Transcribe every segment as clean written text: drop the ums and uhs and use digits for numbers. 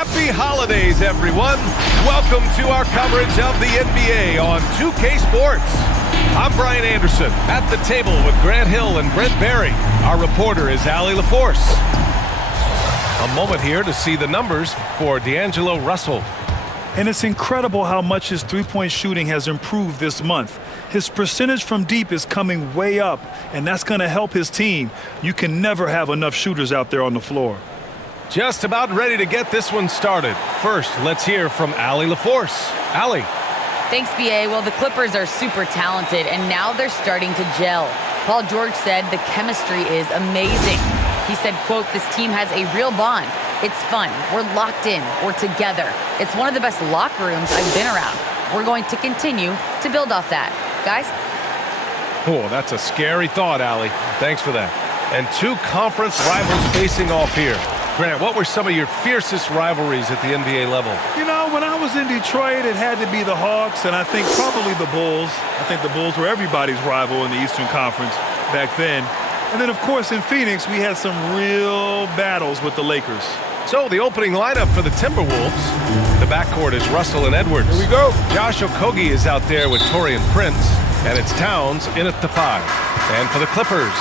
Happy holidays, everyone. Welcome to our coverage of the NBA on 2K Sports. I'm Brian Anderson at the table with Grant Hill and Brent Barry. Our reporter is Allie LaForce. A moment here to see the numbers for D'Angelo Russell. And it's incredible how much his three-point shooting has improved this month. His percentage from deep is coming way up, and that's going to help his team. You can never have enough shooters out there on the floor. Just about ready to get this one started. First, let's hear from Allie LaForce. Allie. Thanks, B.A. Well, the Clippers are super talented, and now they're starting to gel. Paul George said the chemistry is amazing. He said, quote, "This team has a real bond. It's fun. We're locked in. We're together. It's one of the best locker rooms I've been around. We're going to continue to build off that." Guys? Oh, that's a scary thought, Allie. Thanks for that. And two conference rivals facing off here. Grant, what were some of your fiercest rivalries at the NBA level? You know, when I was in Detroit, it had to be the Hawks, and I think probably the Bulls. I think the Bulls were everybody's rival in the Eastern Conference back then. And then, of course, in Phoenix, we had some real battles with the Lakers. So the opening lineup for the Timberwolves. The backcourt is Russell and Edwards. Here we go. Josh Okogie is out there with Taurean Prince, and it's Towns in at the 5. And for the Clippers,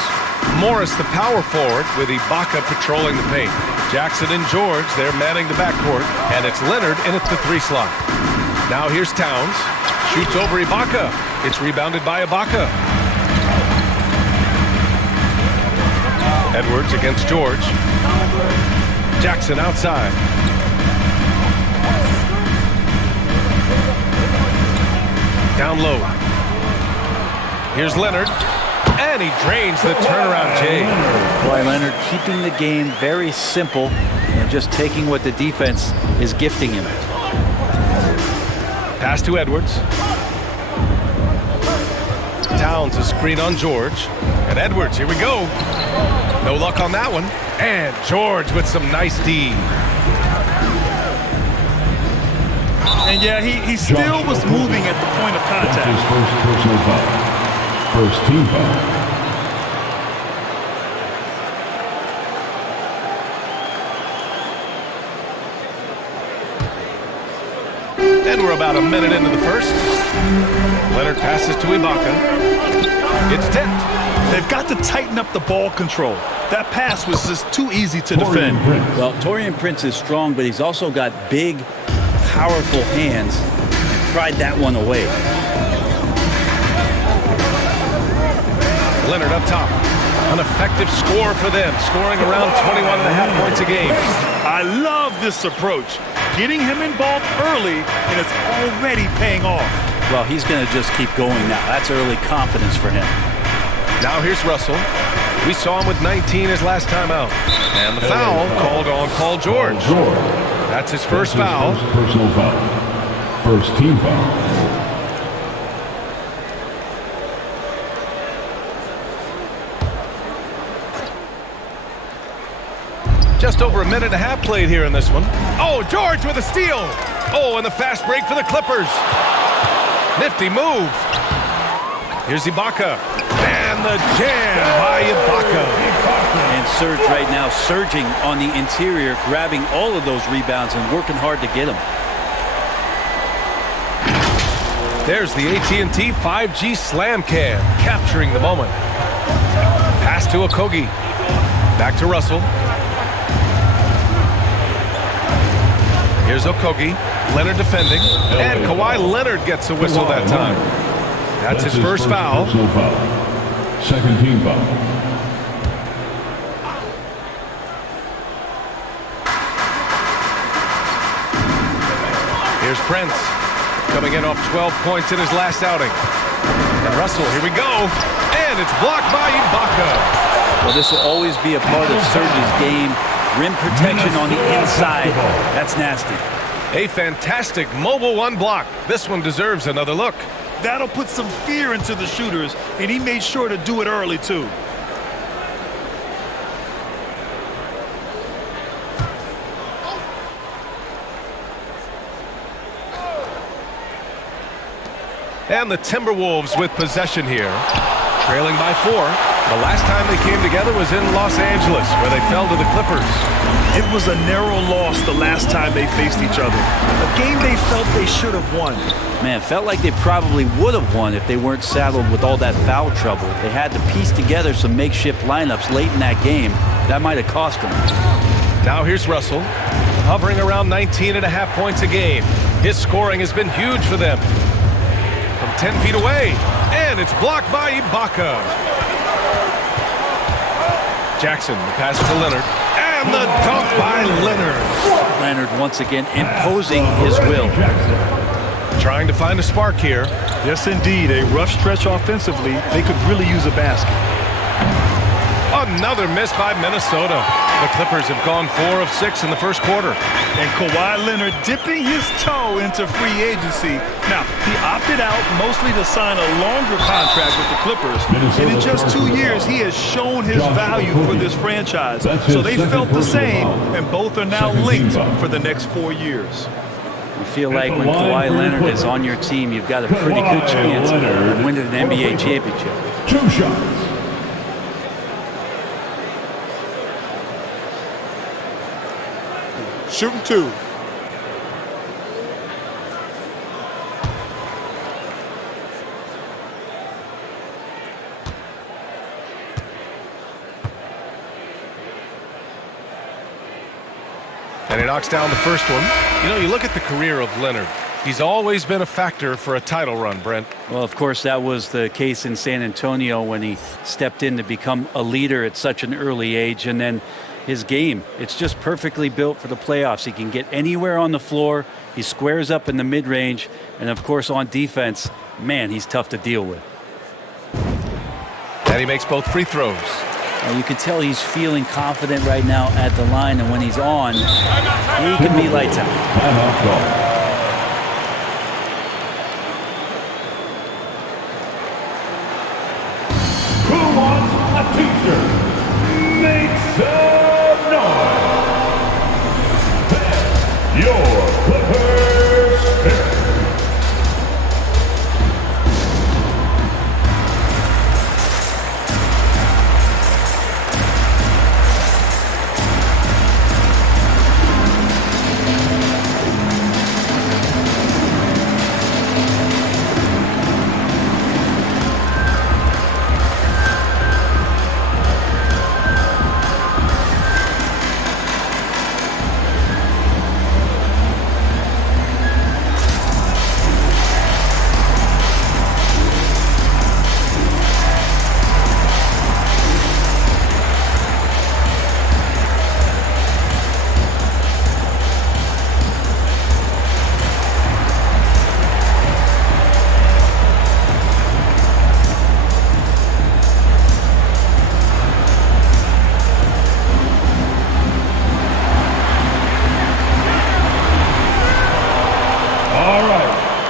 Morris, the power forward, with Ibaka patrolling the paint. Jackson and George, they're manning the backcourt, and it's Leonard in at the 3 slot. Now here's Towns. Shoots over Ibaka. It's rebounded by Ibaka. Edwards against George. Jackson outside. Down low. Here's Leonard. And he drains the turnaround, Jay. Boy, Leonard keeping the game very simple and just taking what the defense is gifting him. Pass to Edwards. Towns a screen on George. And Edwards, here we go. No luck on that one. And George with some nice D. And yeah, he still was moving at the point of contact. His first personal foul. First team foul. And we're about a minute into the first. Leonard passes to Ibaka. It's tipped. They've got to tighten up the ball control. That pass was just too easy to defend. Well, Taurean Prince is strong, but he's also got big, powerful hands. Tried that one away. Leonard up top. An effective score for them, scoring around 21.5 points a game. I love this approach. Getting him involved early, and it's already paying off. Well, he's going to just keep going now. That's early confidence for him. Now here's Russell. We saw him with 19 his last time out. And the foul called on Paul George. That's his first foul. First personal foul. First team foul. Just over a minute and a half played here in this one. Oh, George with a steal. Oh, and the fast break for the Clippers. Nifty move. Here's Ibaka. And the jam by Ibaka. And Serge right now surging on the interior, grabbing all of those rebounds and working hard to get them. There's the AT&T 5G Slam Cam, capturing the moment. Pass to Okogie. Back to Russell. Here's Okogie. Leonard defending. And Kawhi Leonard gets a whistle that time. That's his first foul. Second team foul. Here's Prince. Coming in off 12 points in his last outing. And Russell, here we go. And it's blocked by Ibaka. Well, this will always be a part of Serge's game. Rim protection on the inside. That's nasty. A fantastic mobile one block. This one deserves another look. That'll put some fear into the shooters, and he made sure to do it early, too. And the Timberwolves with possession here. trailing by 4. The last time they came together was in Los Angeles, where they fell to the Clippers. It was a narrow loss the last time they faced each other. A game they felt they should have won. Man, felt like they probably would have won if they weren't saddled with all that foul trouble. They had to piece together some makeshift lineups late in that game. That might have cost them. Now here's Russell, hovering around 19.5 points a game. His scoring has been huge for them. From 10 feet away, and it's blocked by Ibaka. Jackson, the pass to Leonard, and the dunk by Leonard. Leonard once again imposing his will. Trying to find a spark here. Yes, indeed. A rough stretch offensively. They could really use a basket. Another miss by Minnesota. The Clippers have gone 4 of 6 in the first quarter. And Kawhi Leonard dipping his toe into free agency. Now, he opted out mostly to sign a longer contract with the Clippers. And in just 2 years, he has shown his value for this franchise. So they felt the same, and both are now linked for the next 4 years. You feel like when Kawhi Leonard is on your team, you've got a pretty good chance of winning an NBA championship. 2 shots. Shooting 2. And he knocks down the first one. You know, you look at the career of Leonard. He's always been a factor for a title run, Brent. Well, of course, that was the case in San Antonio when he stepped in to become a leader at such an early age. And then his game, it's just perfectly built for the playoffs. He can get anywhere on the floor. He squares up in the mid-range. And, of course, on defense, man, he's tough to deal with. And he makes both free throws. Well, you can tell he's feeling confident right now at the line. And when he's on, he can be lights out. Timeout call. Who wants a t-shirt? Make some noise. Your Clippers pick.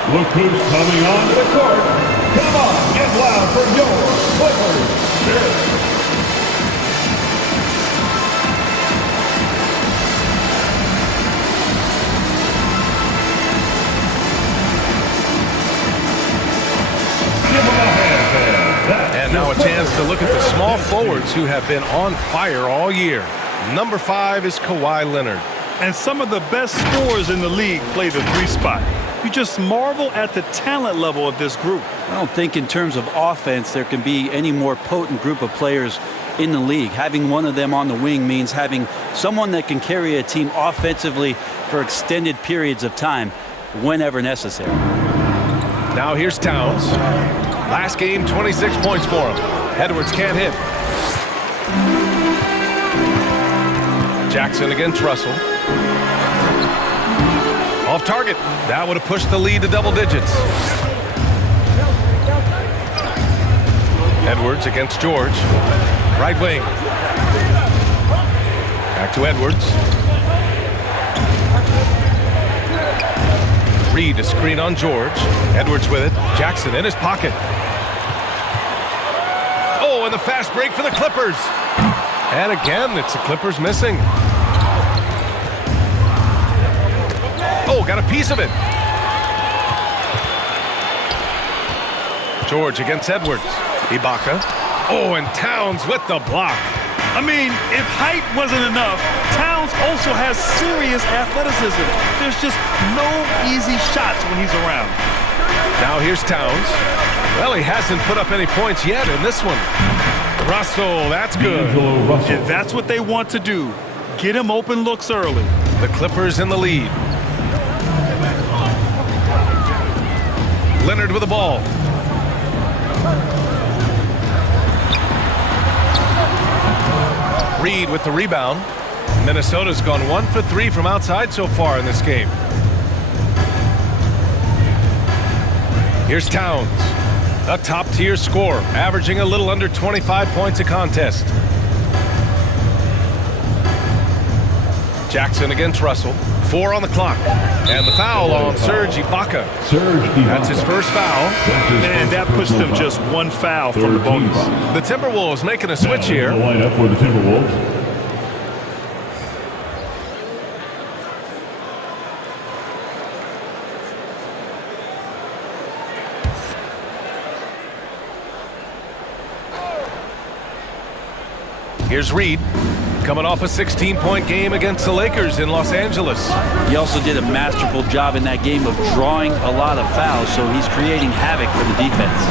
Look who's coming onto the court. Come on, get loud for your Clippers. Give them a hand there. And now a chance to look at the small forwards who have been on fire all year. Number 5 is Kawhi Leonard. And some of the best scorers in the league play the 3 spot. You just marvel at the talent level of this group. I don't think in terms of offense there can be any more potent group of players in the league. Having one of them on the wing means having someone that can carry a team offensively for extended periods of time whenever necessary. Now here's Towns. Last game, 26 points for him. Edwards can't hit. Jackson against Russell. Off target. That would have pushed the lead to double digits. Edwards against George. Right wing. Back to Edwards. Reed a screen on George. Edwards with it. Jackson in his pocket. Oh, and the fast break for the Clippers. And again, it's the Clippers missing. Oh, got a piece of it. George against Edwards. Ibaka. Oh, and Towns with the block. I mean, if height wasn't enough, Towns also has serious athleticism. There's just no easy shots when he's around. Now here's Towns. Well, he hasn't put up any points yet in this one. Russell, that's good. And that's what they want to do. Get him open looks early. The Clippers in the lead. Leonard with the ball. Reed with the rebound. Minnesota's gone 1 for 3 from outside so far in this game. Here's Towns, a top-tier scorer, averaging a little under 25 points a contest. Jackson against Russell. 4 on the clock. And the foul on Serge Ibaka. That's his first foul. And that puts them just 1 foul from the bonus. The Timberwolves making a switch here. The lineup for the Timberwolves. Here's Reed, coming off a 16-point game against the Lakers in Los Angeles. He also did a masterful job in that game of drawing a lot of fouls, so he's creating havoc for the defense.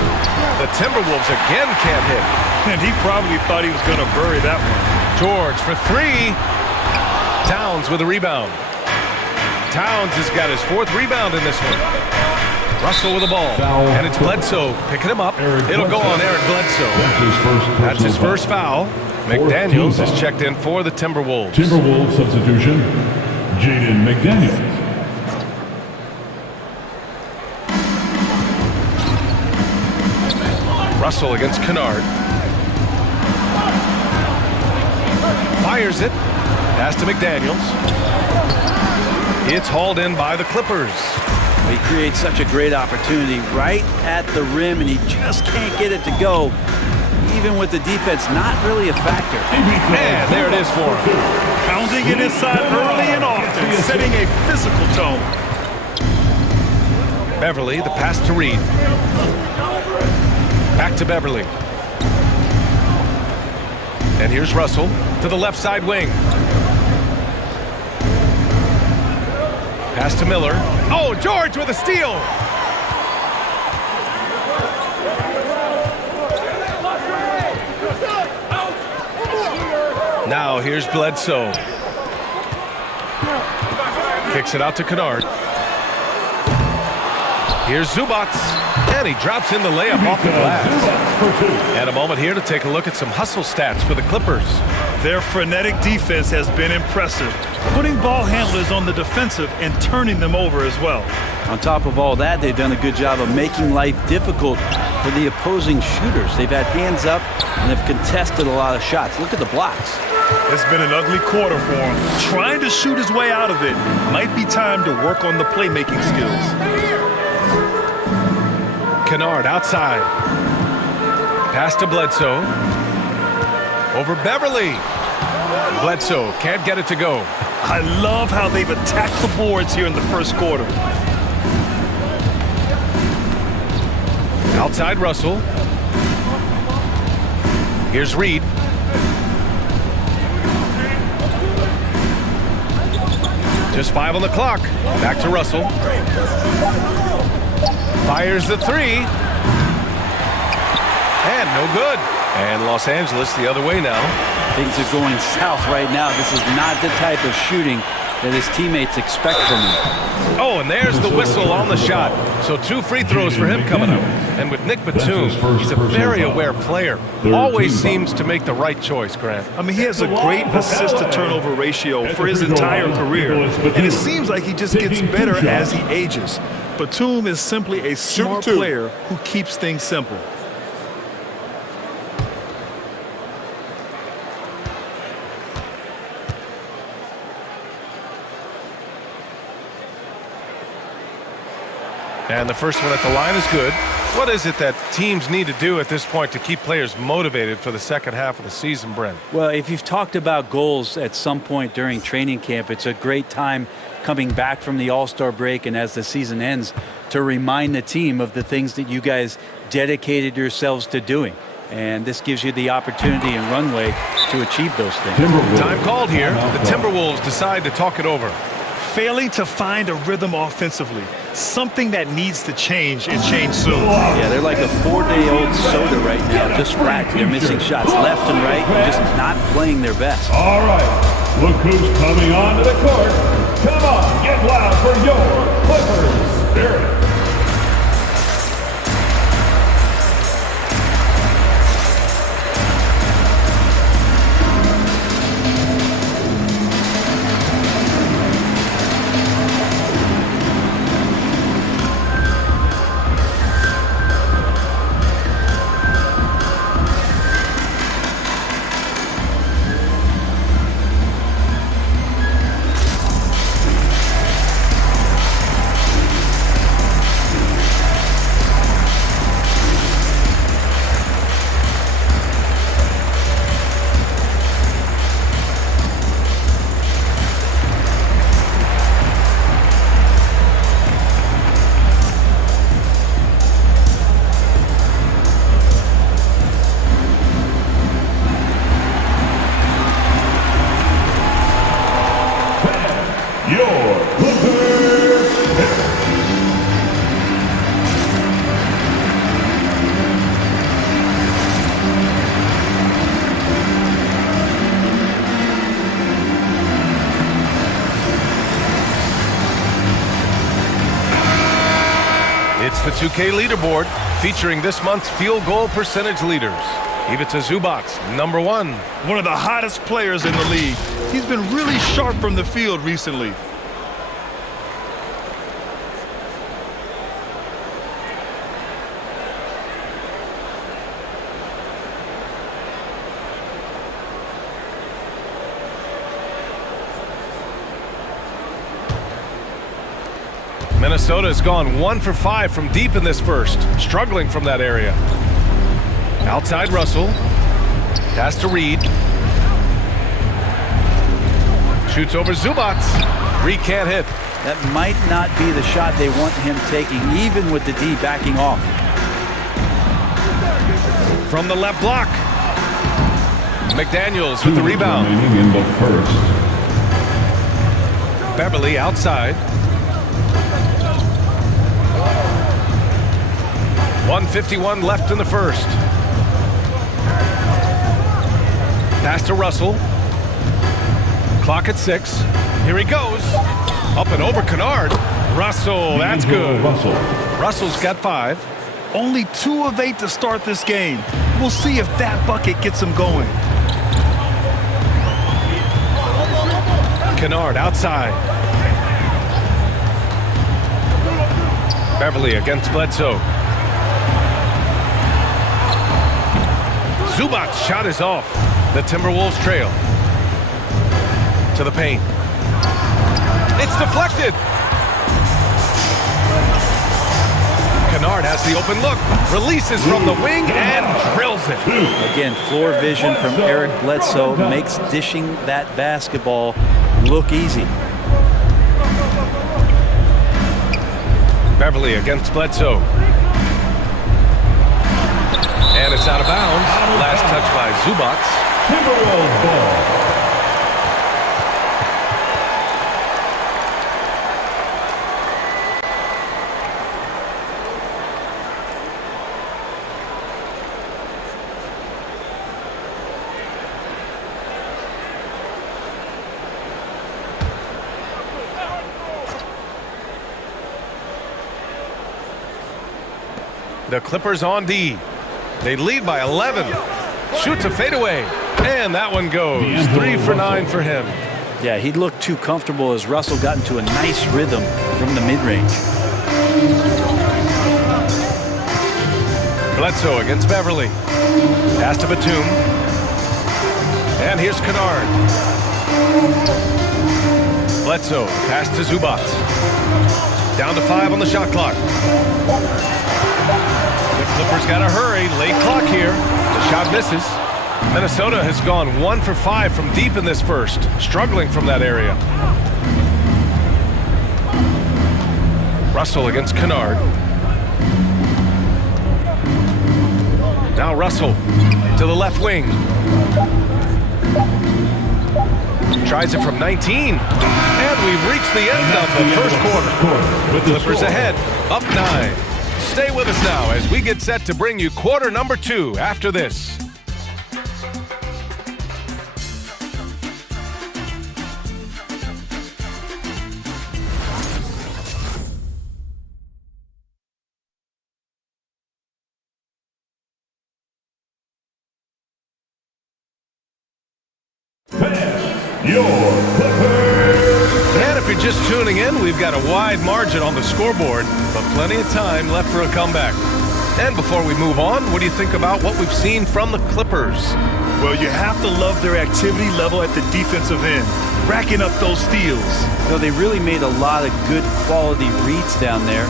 The Timberwolves again can't hit. And he probably thought he was going to bury that one. George for 3. Towns with a rebound. Towns has got his 4th rebound in this one. Russell with the ball. And it's Bledsoe picking him up. It'll go on Eric Bledsoe. That's his first foul. McDaniels is checked in for the Timberwolves. Timberwolves substitution, Jaden McDaniels. Russell against Kennard. Fires it. Pass to McDaniels. It's hauled in by the Clippers. He creates such a great opportunity right at the rim, and he just can't get it to go. Even with the defense not really a factor. And there it is for him. Pounding it inside early and often, setting a physical tone. Beverly, the pass to Reed. Back to Beverly. And here's Russell to the left side wing. Pass to Miller. Oh, George with a steal. Now here's Bledsoe. Kicks it out to Kennard. Here's Zubats. And he drops in the layup off the glass. And a moment here to take a look at some hustle stats for the Clippers. Their frenetic defense has been impressive, putting ball handlers on the defensive and turning them over as well. On top of all that, they've done a good job of making life difficult for the opposing shooters. They've had hands up and have contested a lot of shots. Look at the blocks. It's been an ugly quarter for him. Trying to shoot his way out of it. Might be time to work on the playmaking skills. Kennard outside. Pass to Bledsoe. Over Beverly. Bledsoe can't get it to go. I love how they've attacked the boards here in the first quarter. Outside Russell. Here's Reed. Just 5 on the clock. Back to Russell. Fires the 3. And no good. And Los Angeles the other way now. Things are going south right now. This is not the type of shooting that his teammates expect from him. Oh, and there's the whistle on the shot. So 2 free throws for him coming up. And with Nick Batum, he's a very aware player. Always seems to make the right choice, Grant. I mean, he has a great assist-to-turnover ratio for his entire career. And it seems like he just gets better as he ages. Batum is simply a smart player who keeps things simple. And the first one at the line is good. What is it that teams need to do at this point to keep players motivated for the second half of the season, Brent? Well, if you've talked about goals at some point during training camp, it's a great time coming back from the All-Star break and as the season ends to remind the team of the things that you guys dedicated yourselves to doing. And this gives you the opportunity and runway to achieve those things. Time called here. The Timberwolves decide to talk it over. Failing to find a rhythm offensively, something that needs to change and change soon. Yeah, they're like a 4-day-old soda right now, just flat. They're missing shots left and right and just not playing their best. All right, look who's coming onto the court. Come on, get loud for your Clippers Spirit. It's the 2K leaderboard featuring this month's field goal percentage leaders. Ivica Zubac, number 1. One of the hottest players in the league. He's been really sharp from the field recently. Minnesota has gone 1 for 5 from deep in this first, struggling from that area. Outside Russell. Pass to Reed. Shoots over Zubac. Reed can't hit. That might not be the shot they want him taking, even with the D backing off. From the left block. McDaniels with the rebound. In the first. Beverly outside. 1:51 left in the first. Pass to Russell. Clock at 6. Here he goes. Up and over Kennard. Russell, that's good. Russell's got 5. Only 2 of 8 to start this game. We'll see if that bucket gets him going. Kennard outside. Beverly against Bledsoe. Zubac's shot is off. The Timberwolves trail. To the paint. It's deflected. Kennard has the open look. Releases from the wing and drills it. Again, floor vision from Eric Bledsoe makes dishing that basketball look easy. Beverly against Bledsoe. And it's out of bounds. Last touch by Zubac. Timberwolves ball. The Clippers on D. They lead by 11. Shoots a fadeaway. And that one goes. 3 for 9 for him. Yeah, he looked too comfortable as Russell got into a nice rhythm from the mid-range. Bledsoe against Beverly. Pass to Batum. And here's Kennard. Bledsoe, pass to Zubac. Down to 5 on the shot clock. The Clippers got to hurry. Late clock here. The shot misses. Minnesota has gone 1 for 5 from deep in this first, struggling from that area. Russell against Kennard. Now Russell to the left wing. Tries it from 19. And we've reached the end of the first quarter. Clippers ahead, up 9. Stay with us now as we get set to bring you quarter number 2 after this. Your Clippers. And if you're just tuning in, we've got a wide margin on the scoreboard, but plenty of time left for a comeback. And before we move on, what do you think about what we've seen from the Clippers? Well, you have to love their activity level at the defensive end, racking up those steals. So they really made a lot of good quality reads down there.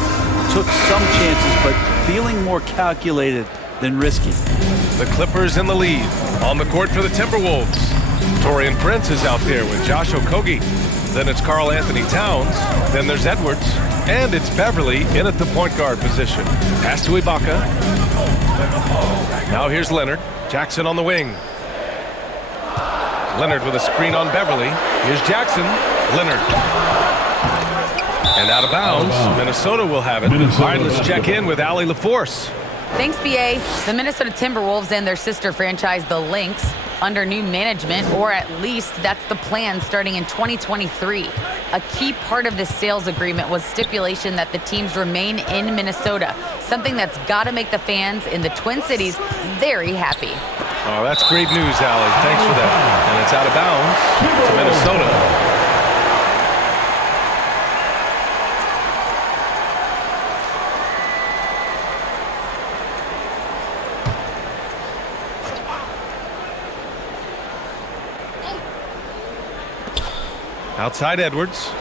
Took some chances, but feeling more calculated than risky. The Clippers in the lead. On the court for the Timberwolves. Taurean Prince is out there with Josh Okogie. Then it's Karl Anthony Towns. Then there's Edwards. And it's Beverly in at the point guard position. Pass to Ibaka. Now here's Leonard. Jackson on the wing. Leonard with a screen on Beverly. Here's Jackson. Leonard. And out of bounds. Minnesota will have it. All right, let's check in with Allie LaForce. Thanks, BA. The Minnesota Timberwolves and their sister franchise, the Lynx, under new management, or at least that's the plan starting in 2023. A key part of this sales agreement was stipulation that the teams remain in Minnesota, something that's got to make the fans in the Twin Cities very happy. Oh, that's great news, Allie. Thanks for that. And it's out of bounds to Minnesota. Outside Edwards.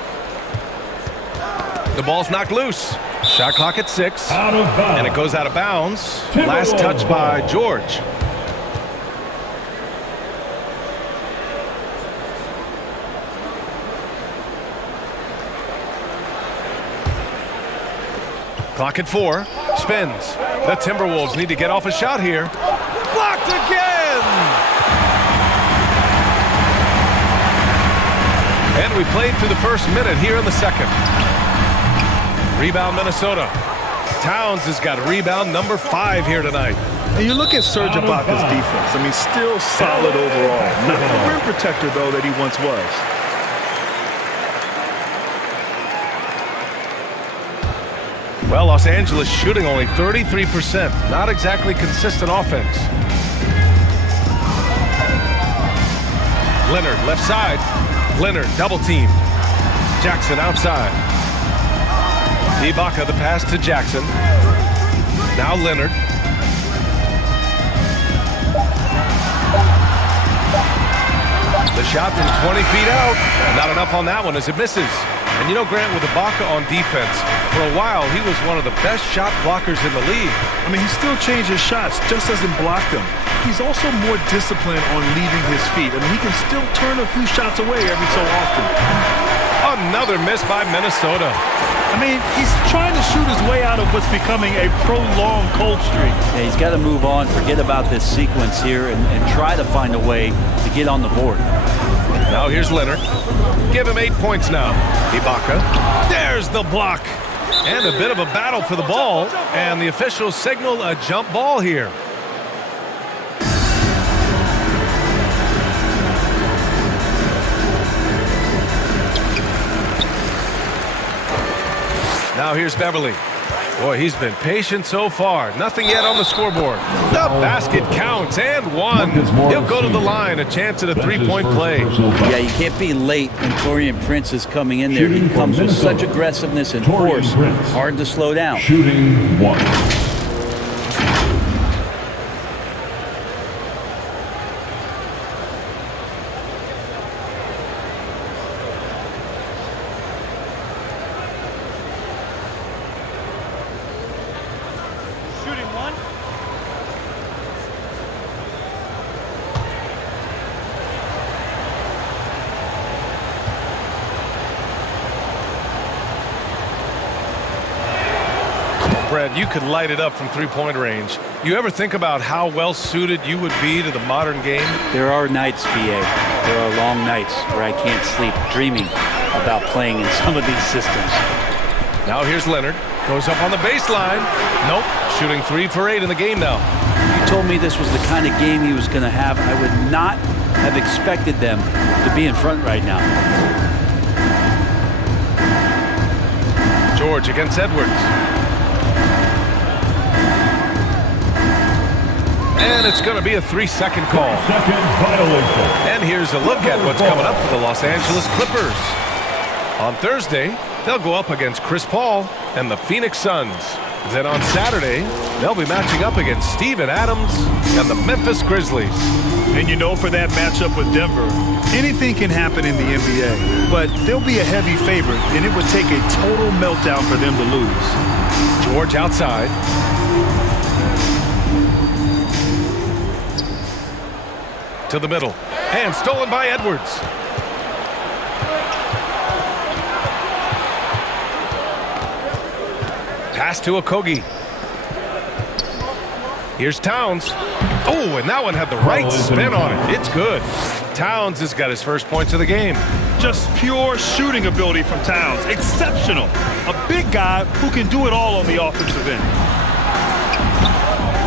The ball's knocked loose. Shot clock at 6. Out of bounds. And it goes out of bounds. Last touch by George. Clock at 4. Spins. The Timberwolves need to get off a shot here. Blocked again! And we played through the first minute here in the second. Rebound Minnesota. Towns has got rebound number 5 here tonight. And you look at Serge Ibaka's defense. I mean, still solid overall. Not the rim protector, though, that he once was. Well, Los Angeles shooting only 33%. Not exactly consistent offense. Leonard, left side. Leonard, double team. Jackson outside. Ibaka, the pass to Jackson. Now Leonard. The shot from 20 feet out. Not enough on that one as it misses. And you know, Grant, with Ibaka on defense, for a while he was one of the best shot blockers in the league. I mean, he still changes shots, just doesn't block them. He's also more disciplined on leaving his feet. I mean, he can still turn a few shots away every so often. Another miss by Minnesota. I mean, he's trying to shoot his way out of what's becoming a prolonged cold streak. Yeah, he's got to move on, forget about this sequence here, and try to find a way to get on the board. Now here's Leonard. Give him 8 points now. Ibaka. There's the block. And a bit of a battle for the ball. And the officials signal a jump ball here. Now here's Beverly. Boy, he's been patient so far. Nothing yet on the scoreboard. The basket counts and 1. He'll go to the line. A chance at a 3-point play. Yeah, you can't be late when Taurean Prince is coming in there. He comes with such aggressiveness and force. Hard to slow down. Shooting 1. Brent, you could light it up from three-point range. You ever think about how well-suited you would be to the modern game? There are nights, B.A. There are long nights where I can't sleep dreaming about playing in some of these systems. Now here's Leonard. Goes up on the baseline. Nope. Shooting 3 for 8 in the game now. If you told me this was the kind of game he was going to have, I would not have expected them to be in front right now. George against Edwards. And it's going to be a 3-second call. Second violation. And here's a look at what's coming up for the Los Angeles Clippers. On Thursday, they'll go up against Chris Paul and the Phoenix Suns. Then on Saturday, they'll be matching up against Steven Adams and the Memphis Grizzlies. And you know, for that matchup with Denver, anything can happen in the NBA, but they'll be a heavy favorite, and it would take a total meltdown for them to lose. George outside. To the middle. And stolen by Edwards. Pass to Okogie. Here's Towns. Oh, and that one had the right spin on it. It's good. Towns has got his first points of the game. Just pure shooting ability from Towns. Exceptional. A big guy who can do it all on the offensive end.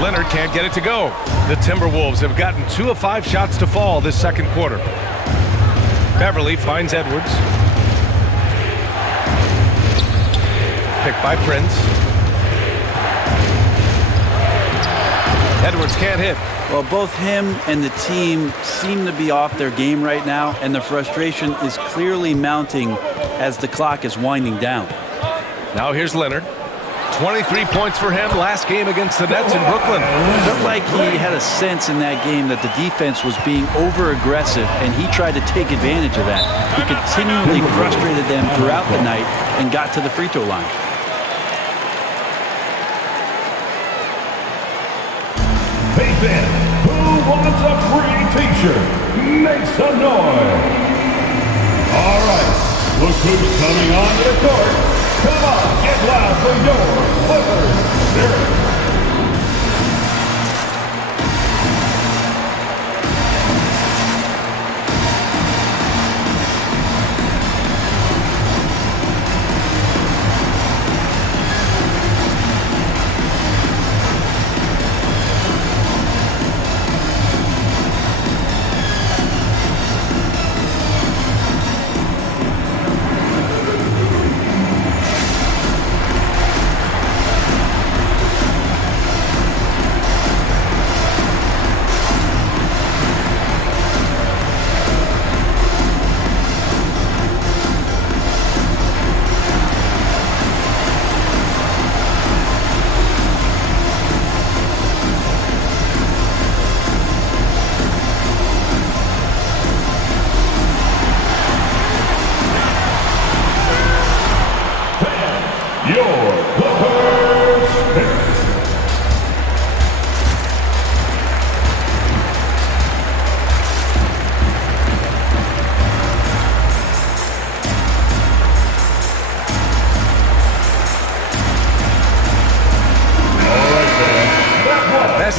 Leonard can't get it to go. The Timberwolves have gotten 2 of 5 shots to fall this second quarter. Beverly finds Edwards. Picked by Prince. Edwards can't hit. Well, both him and the team seem to be off their game right now, and the frustration is clearly mounting as the clock is winding down. Now here's Leonard. 23 points for him last game against the Nets in Brooklyn. It felt like he had a sense in that game that the defense was being over-aggressive, and he tried to take advantage of that. He continually frustrated them throughout the night and got to the free throw line. Hey Ben, who wants a free t-shirt? Make some noise. All right, look who's coming onto the court. Come on, get loud for your Clippers. Dirk.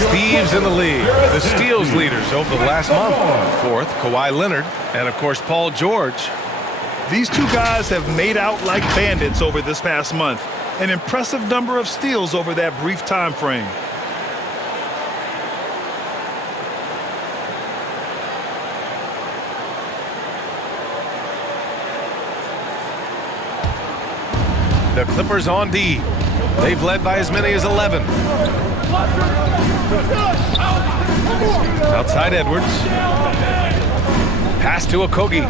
Thieves in the league. The steals leaders over the last month. Fourth, Kawhi Leonard, and of course Paul George. These two guys have made out like bandits over this past month. An impressive number of steals over that brief time frame. The Clippers on D. They've led by as many as 11. Outside Edwards. Pass to Okogie.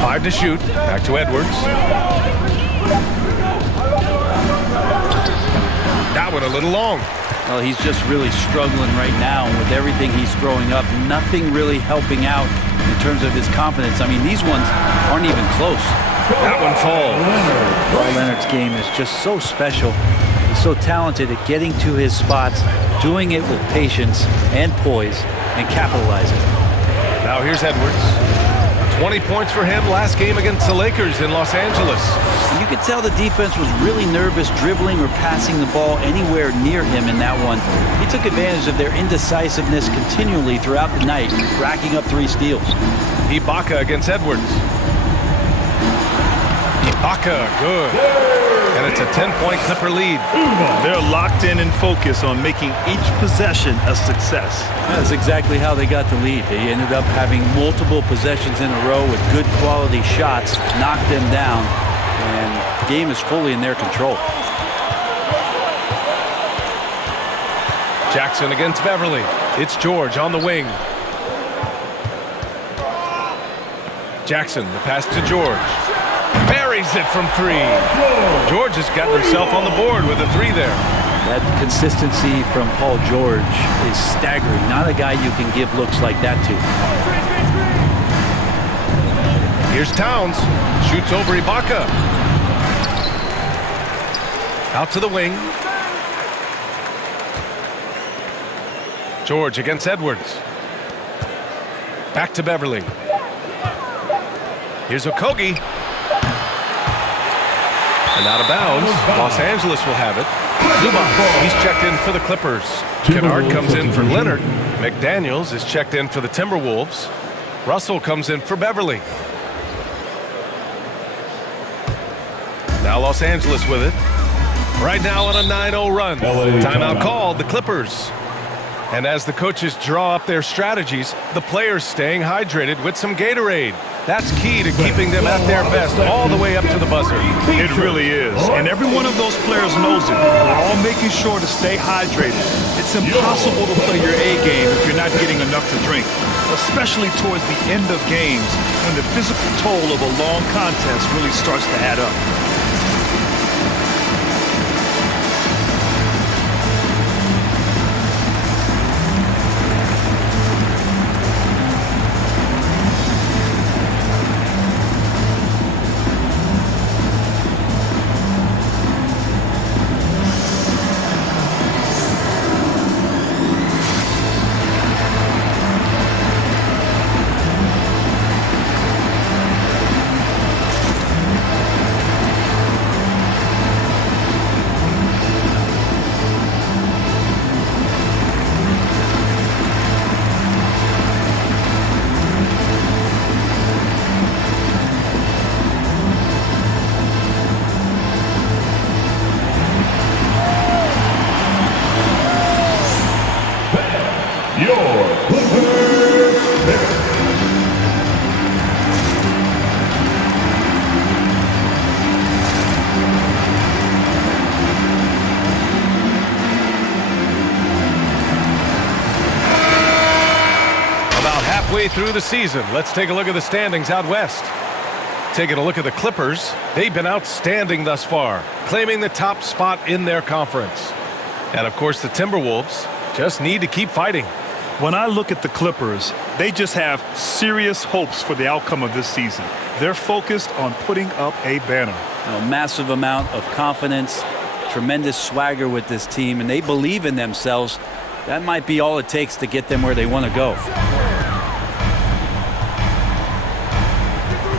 5 to shoot. Back to Edwards. That one a little long. Well, he's just really struggling right now with everything he's throwing up. Nothing really helping out in terms of his confidence. I mean, these ones aren't even close. That one falls. Kawhi Leonard's game is just so special. He's so talented at getting to his spots, doing it with patience and poise, and capitalizing. Now here's Edwards. 20 points for him last game against the Lakers in Los Angeles. You could tell the defense was really nervous dribbling or passing the ball anywhere near him in that one. He took advantage of their indecisiveness continually throughout the night, racking up 3 steals. Ibaka against Edwards. Ibaka, good. And it's a 10-point Clipper lead. They're locked in and focused on making each possession a success. That's exactly how they got the lead. They ended up having multiple possessions in a row with good quality shots, knocked them down, and the game is fully in their control. Jackson against Beverly. It's George on the wing. Jackson, the pass to George. Buries it from 3. George has gotten himself on the board with a 3 there. That consistency from Paul George is staggering. Not a guy you can give looks like that to. Here's Towns. Shoots over Ibaka. Out to the wing. George against Edwards. Back to Beverly. Here's Okogie. And out of bounds. Los Angeles will have it. Zubac, he's checked in for the Clippers. Kennard comes in for Leonard. McDaniels is checked in for the Timberwolves. Russell comes in for Beverly. Now Los Angeles with it. Right now on a 9-0 run. Timeout called, the Clippers. And as the coaches draw up their strategies, the players staying hydrated with some Gatorade. That's key to keeping them at their best all the way up to the buzzer. It really is. And every one of those players knows it. They're all making sure to stay hydrated. It's impossible to play your A game if you're not getting enough to drink, especially towards the end of games when the physical toll of a long contest really starts to add up. Through the season, let's take a look at the standings out west. Taking a look at the Clippers, they've been outstanding thus far, claiming the top spot in their conference. And of course, the Timberwolves just need to keep fighting. When I look at the Clippers, they just have serious hopes for the outcome of this season. They're focused on putting up a banner. A massive amount of confidence, tremendous swagger with this team, and they believe in themselves. That might be all it takes to get them where they want to go.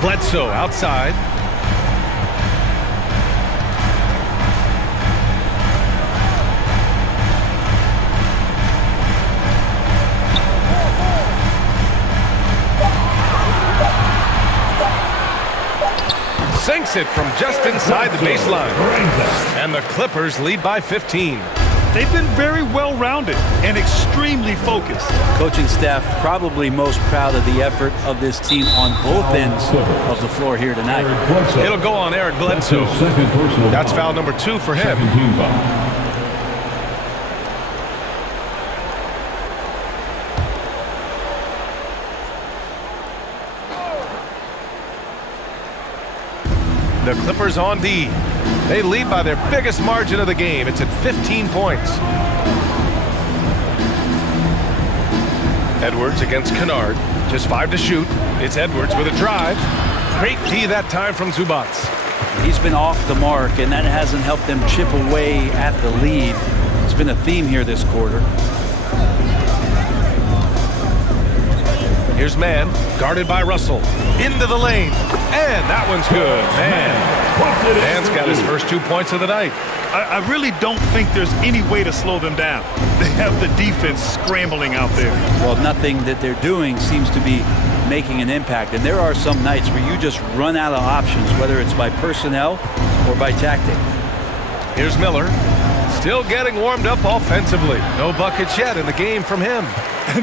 Bledsoe outside. Sinks it from just inside the baseline. And the Clippers lead by 15. They've been very well-rounded and extremely focused. Coaching staff probably most proud of the effort of this team on both ends of the floor here tonight. It'll go on Eric Bledsoe. That's foul number 2 for him. The Clippers on D. They lead by their biggest margin of the game. It's at 15 points. Edwards against Kennard. Just 5 to shoot. It's Edwards with a drive. Great D that time from Zubac. He's been off the mark, and that hasn't helped them chip away at the lead. It's been a theme here this quarter. Here's Mann, guarded by Russell. Into the lane. And that one's good. Mann's got his first 2 points of the night. I really don't think there's any way to slow them down. They have the defense scrambling out there. Well, nothing that they're doing seems to be making an impact. And there are some nights where you just run out of options, whether it's by personnel or by tactic. Here's Miller, still getting warmed up offensively. No buckets yet in the game from him.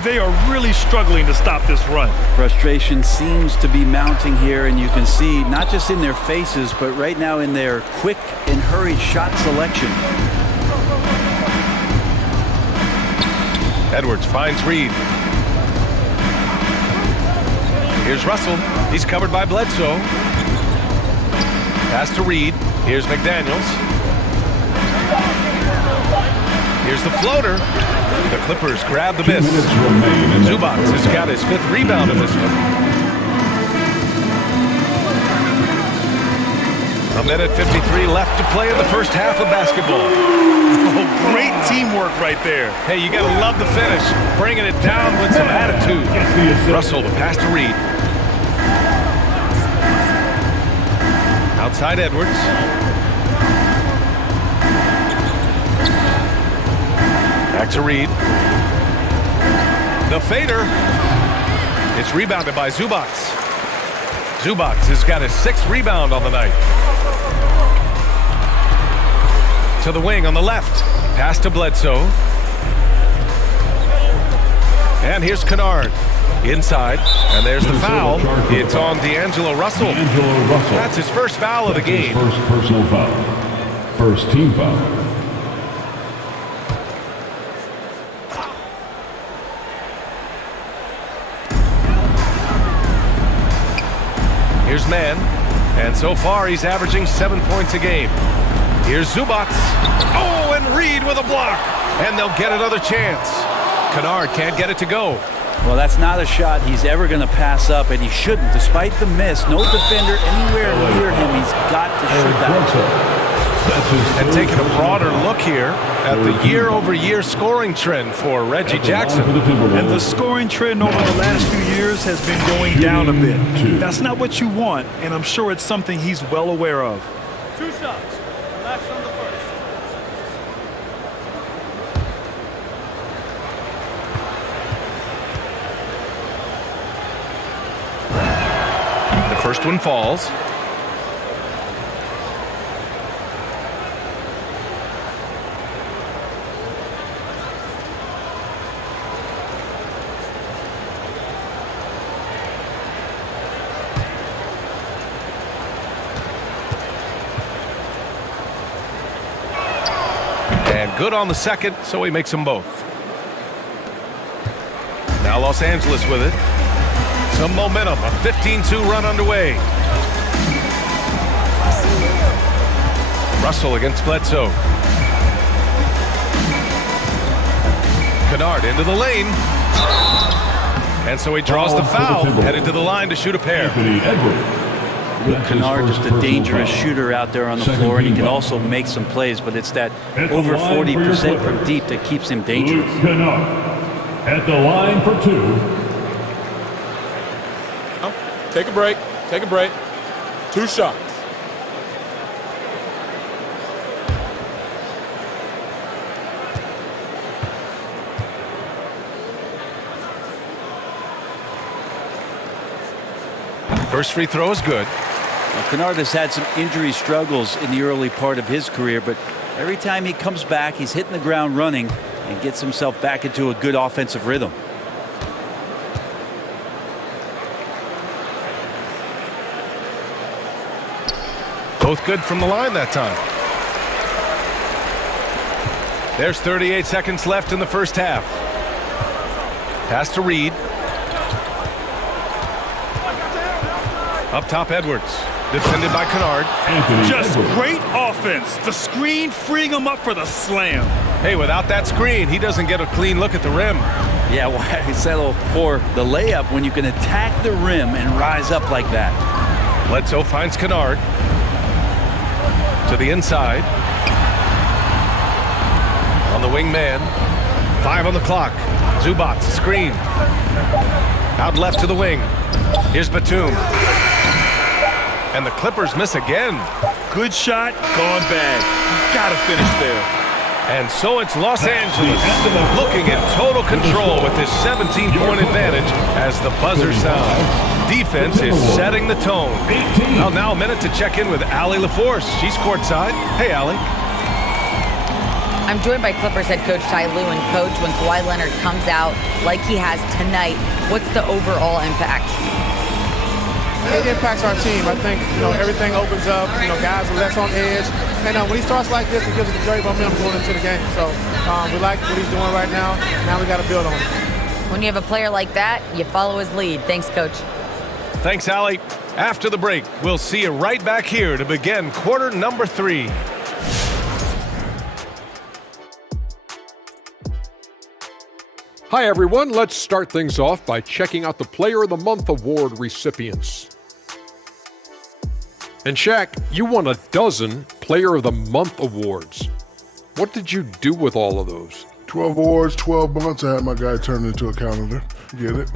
They are really struggling to stop this run. Frustration seems to be mounting here, and you can see not just in their faces, but right now in their quick and hurried shot selection. Edwards finds Reed. Here's Russell. He's covered by Bledsoe. Pass to Reed. Here's McDaniels. Here's the floater. The Clippers grab the miss. Zubac has got his 5th rebound in this one. 1:53 left to play in the first half of basketball. Oh, great teamwork right there. Hey, you got to love the finish. Bringing it down with some attitude. Russell, the pass to Reed. Outside Edwards. Back to Reed. The fader. It's rebounded by Zubac. Zubac has got his 6th rebound on the night. To the wing on the left. Pass to Bledsoe. And here's Kennard. Inside. And there's the foul. It's on D'Angelo Russell. That's his first foul of the game. First personal foul. First team foul. Here's Mann, and so far he's averaging 7 points a game. Here's Zubac. Oh, and Reed with a block, and they'll get another chance. Kennard can't get it to go. Well, that's not a shot he's ever going to pass up, and he shouldn't. Despite the miss, no defender anywhere near him. He's got to shoot that. And taking a broader look here at the year-over-year scoring trend for Reggie Jackson. And the scoring trend over the last few years has been going down a bit. That's not what you want, and I'm sure it's something he's well aware of. 2 shots. Relax on the first. The first one falls. And good on the second, so he makes them both. Now Los Angeles with it. Some momentum, a 15-2 run underway. Russell against Bledsoe. Kennard into the lane. And so he draws the foul, headed to the line to shoot a pair. Luke Kennard is the dangerous shooter out there on the floor, and he can also make some plays, but it's that over 40% from deep that keeps him dangerous. Luke Kennard at the line for 2. Take a break. Take a break. 2 shots. First free throw is good. Well, Kennard has had some injury struggles in the early part of his career, but every time he comes back, he's hitting the ground running and gets himself back into a good offensive rhythm. Both good from the line that time. There's 38 seconds left in the first half. Pass to Reed. Up top, Edwards. Defended by Kennard. Just great offense. The screen freeing him up for the slam. Hey, without that screen, he doesn't get a clean look at the rim. Yeah, why settle for the layup when you can attack the rim and rise up like that? Bledsoe finds Kennard. To the inside. On the wing man. 5 on the clock. Zubac, screen. Out left to the wing. Here's Batum. And the Clippers miss again. Good shot, gone bad. Gotta finish there. And so it's Los Angeles looking in total control with this 17-point advantage as the buzzer sounds. Defense is setting the tone. Well, now a minute to check in with Allie LaForce. She's courtside. Hey, Allie. I'm joined by Clippers head coach Ty Lue. And coach, when Kawhi Leonard comes out like he has tonight, what's the overall impact? It impacts our team. I think, everything opens up. Guys are less on edge. And when he starts like this, it gives us a great momentum going into the game. So we like what he's doing right now. Now we got to build on it. When you have a player like that, you follow his lead. Thanks, coach. Thanks, Allie. After the break, we'll see you right back here to begin quarter number 3. Hi, everyone. Let's start things off by checking out the Player of the Month award recipients. And Shaq, you won a dozen Player of the Month awards. What did you do with all of those? 12 awards, 12 months. I had my guy turn it into a calendar. Get it?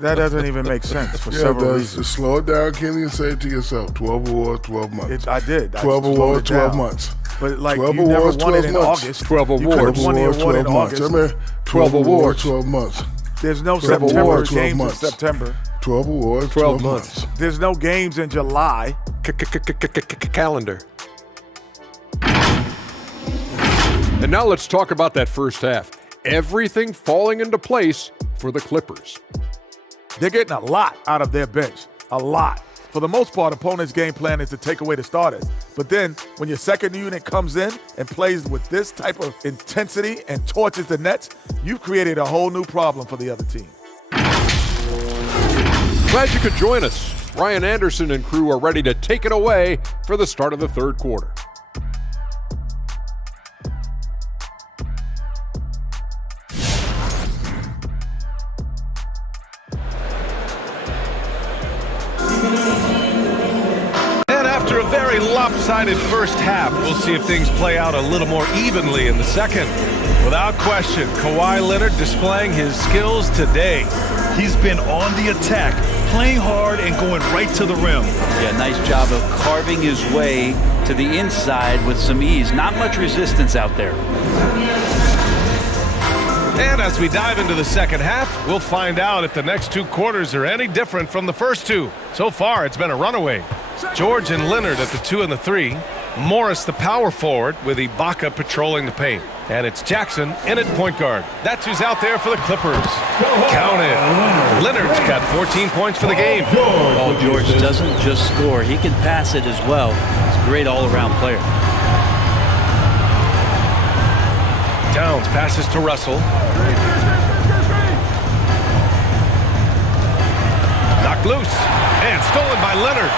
That doesn't even make sense for Yeah, several it reasons. does. Just slow it down, Kenny, and say it to yourself. 12 awards, 12 months. I did. 12 awards, 12 months. But like 12 you never awards, won it 12 in months. August. 12 You awards. could have won the award in 12 months. August. I mean, 12 awards, 12 months. There's no 12 September awards, 12 games months. in September. 12 awards, 12 months. There's no games in July. Calendar. And now let's talk about that first half. Everything falling into place for the Clippers. They're getting a lot out of their bench. A lot. For the most part, opponents' game plan is to take away the starters. But then, when your second unit comes in and plays with this type of intensity and torches the Nets, you've created a whole new problem for the other team. Glad you could join us. Ryan Anderson and crew are ready to take it away for the start of the third quarter. After a very lopsided first half, we'll see if things play out a little more evenly in the second. Without question, Kawhi Leonard displaying his skills today. He's been on the attack, playing hard and going right to the rim. Yeah, nice job of carving his way to the inside with some ease. Not much resistance out there. And as we dive into the second half, we'll find out if the next 2 quarters are any different from the first 2. So far, it's been a runaway. George and Leonard at the 2 and the 3. Morris, the power forward, with Ibaka patrolling the paint. And it's Jackson in at point guard. That's who's out there for the Clippers. Count it. Leonard's got 14 points for the game. Paul George doesn't just score. He can pass it as well. He's a great all-around player. Towns passes to Russell. Knocked loose. And stolen by Leonard.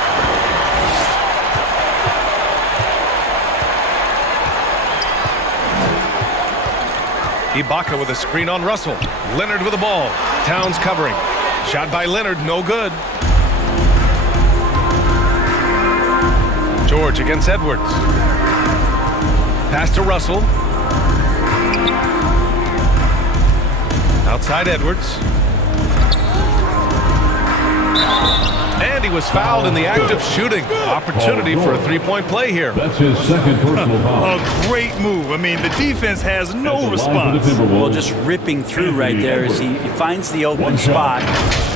Ibaka with a screen on Russell. Leonard with the ball. Towns covering. Shot by Leonard, no good. George against Edwards. Pass to Russell. Outside Edwards. And he was fouled in the act of shooting. Opportunity for a three-point play here. That's his second personal foul. A great move. I mean, the defense has no response. Well, just ripping through right there as he finds the open spot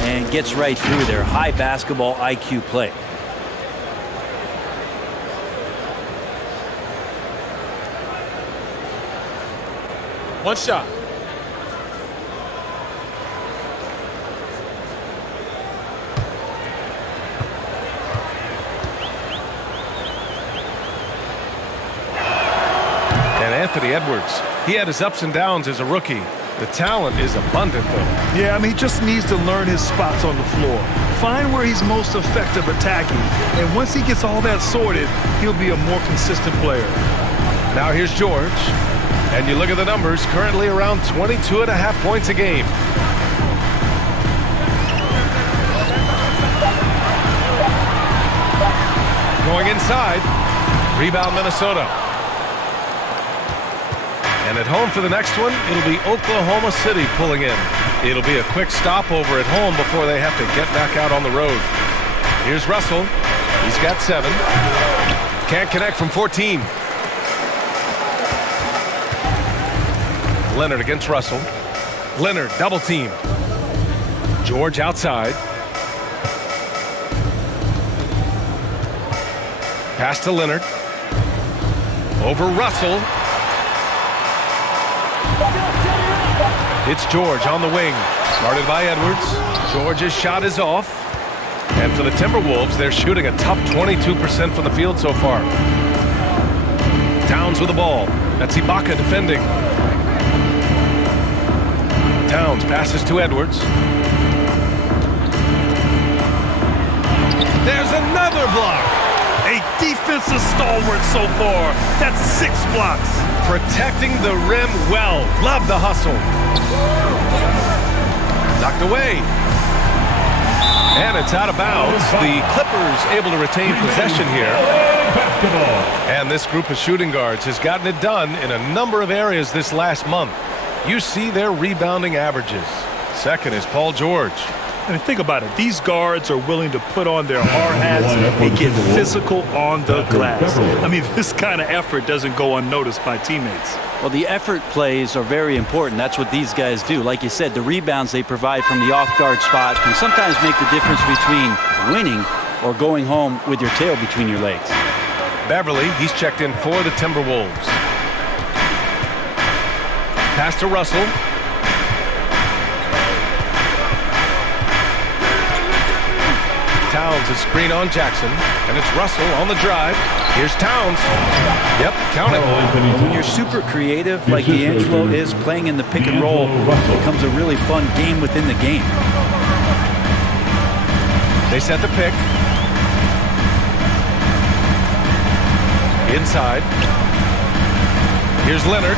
and gets right through there. High basketball IQ play. One shot. And Anthony Edwards, he had his ups and downs as a rookie. The talent is abundant, though. Yeah, I mean, he just needs to learn his spots on the floor. Find where he's most effective attacking. And once he gets all that sorted, he'll be a more consistent player. Now here's George. And you look at the numbers, currently around 22.5 points a game. Going inside. Rebound Minnesota. And at home for the next one, it'll be Oklahoma City pulling in. It'll be a quick stopover at home before they have to get back out on the road. Here's Russell. He's got 7. Can't connect from 14. Leonard against Russell. Leonard double team. George outside. Pass to Leonard. Over Russell. It's George on the wing. Started by Edwards. George's shot is off. And for the Timberwolves, they're shooting a tough 22% from the field so far. Towns with the ball. That's Ibaka defending. Towns passes to Edwards. There's another block. A defensive stalwart so far. That's 6 blocks. Protecting the rim well. Love the hustle. Knocked away. And it's out of bounds. The Clippers able to retain possession here. And this group of shooting guards has gotten it done in a number of areas this last month. You see their rebounding averages. Second is Paul George. I mean, think about it. These guards are willing to put on their hard hats and get physical on the glass. I mean, this kind of effort doesn't go unnoticed by teammates. Well, the effort plays are very important. That's what these guys do. Like you said, the rebounds they provide from the off-guard spot can sometimes make the difference between winning or going home with your tail between your legs. Beverly, he's checked in for the Timberwolves. Pass to Russell. Towns, a screen on Jackson, and it's Russell on the drive. Here's Towns. Yep, count it. When you're super creative, like D'Angelo is, playing in the pick and roll becomes a really fun game within the game. They set the pick. Inside. Here's Leonard.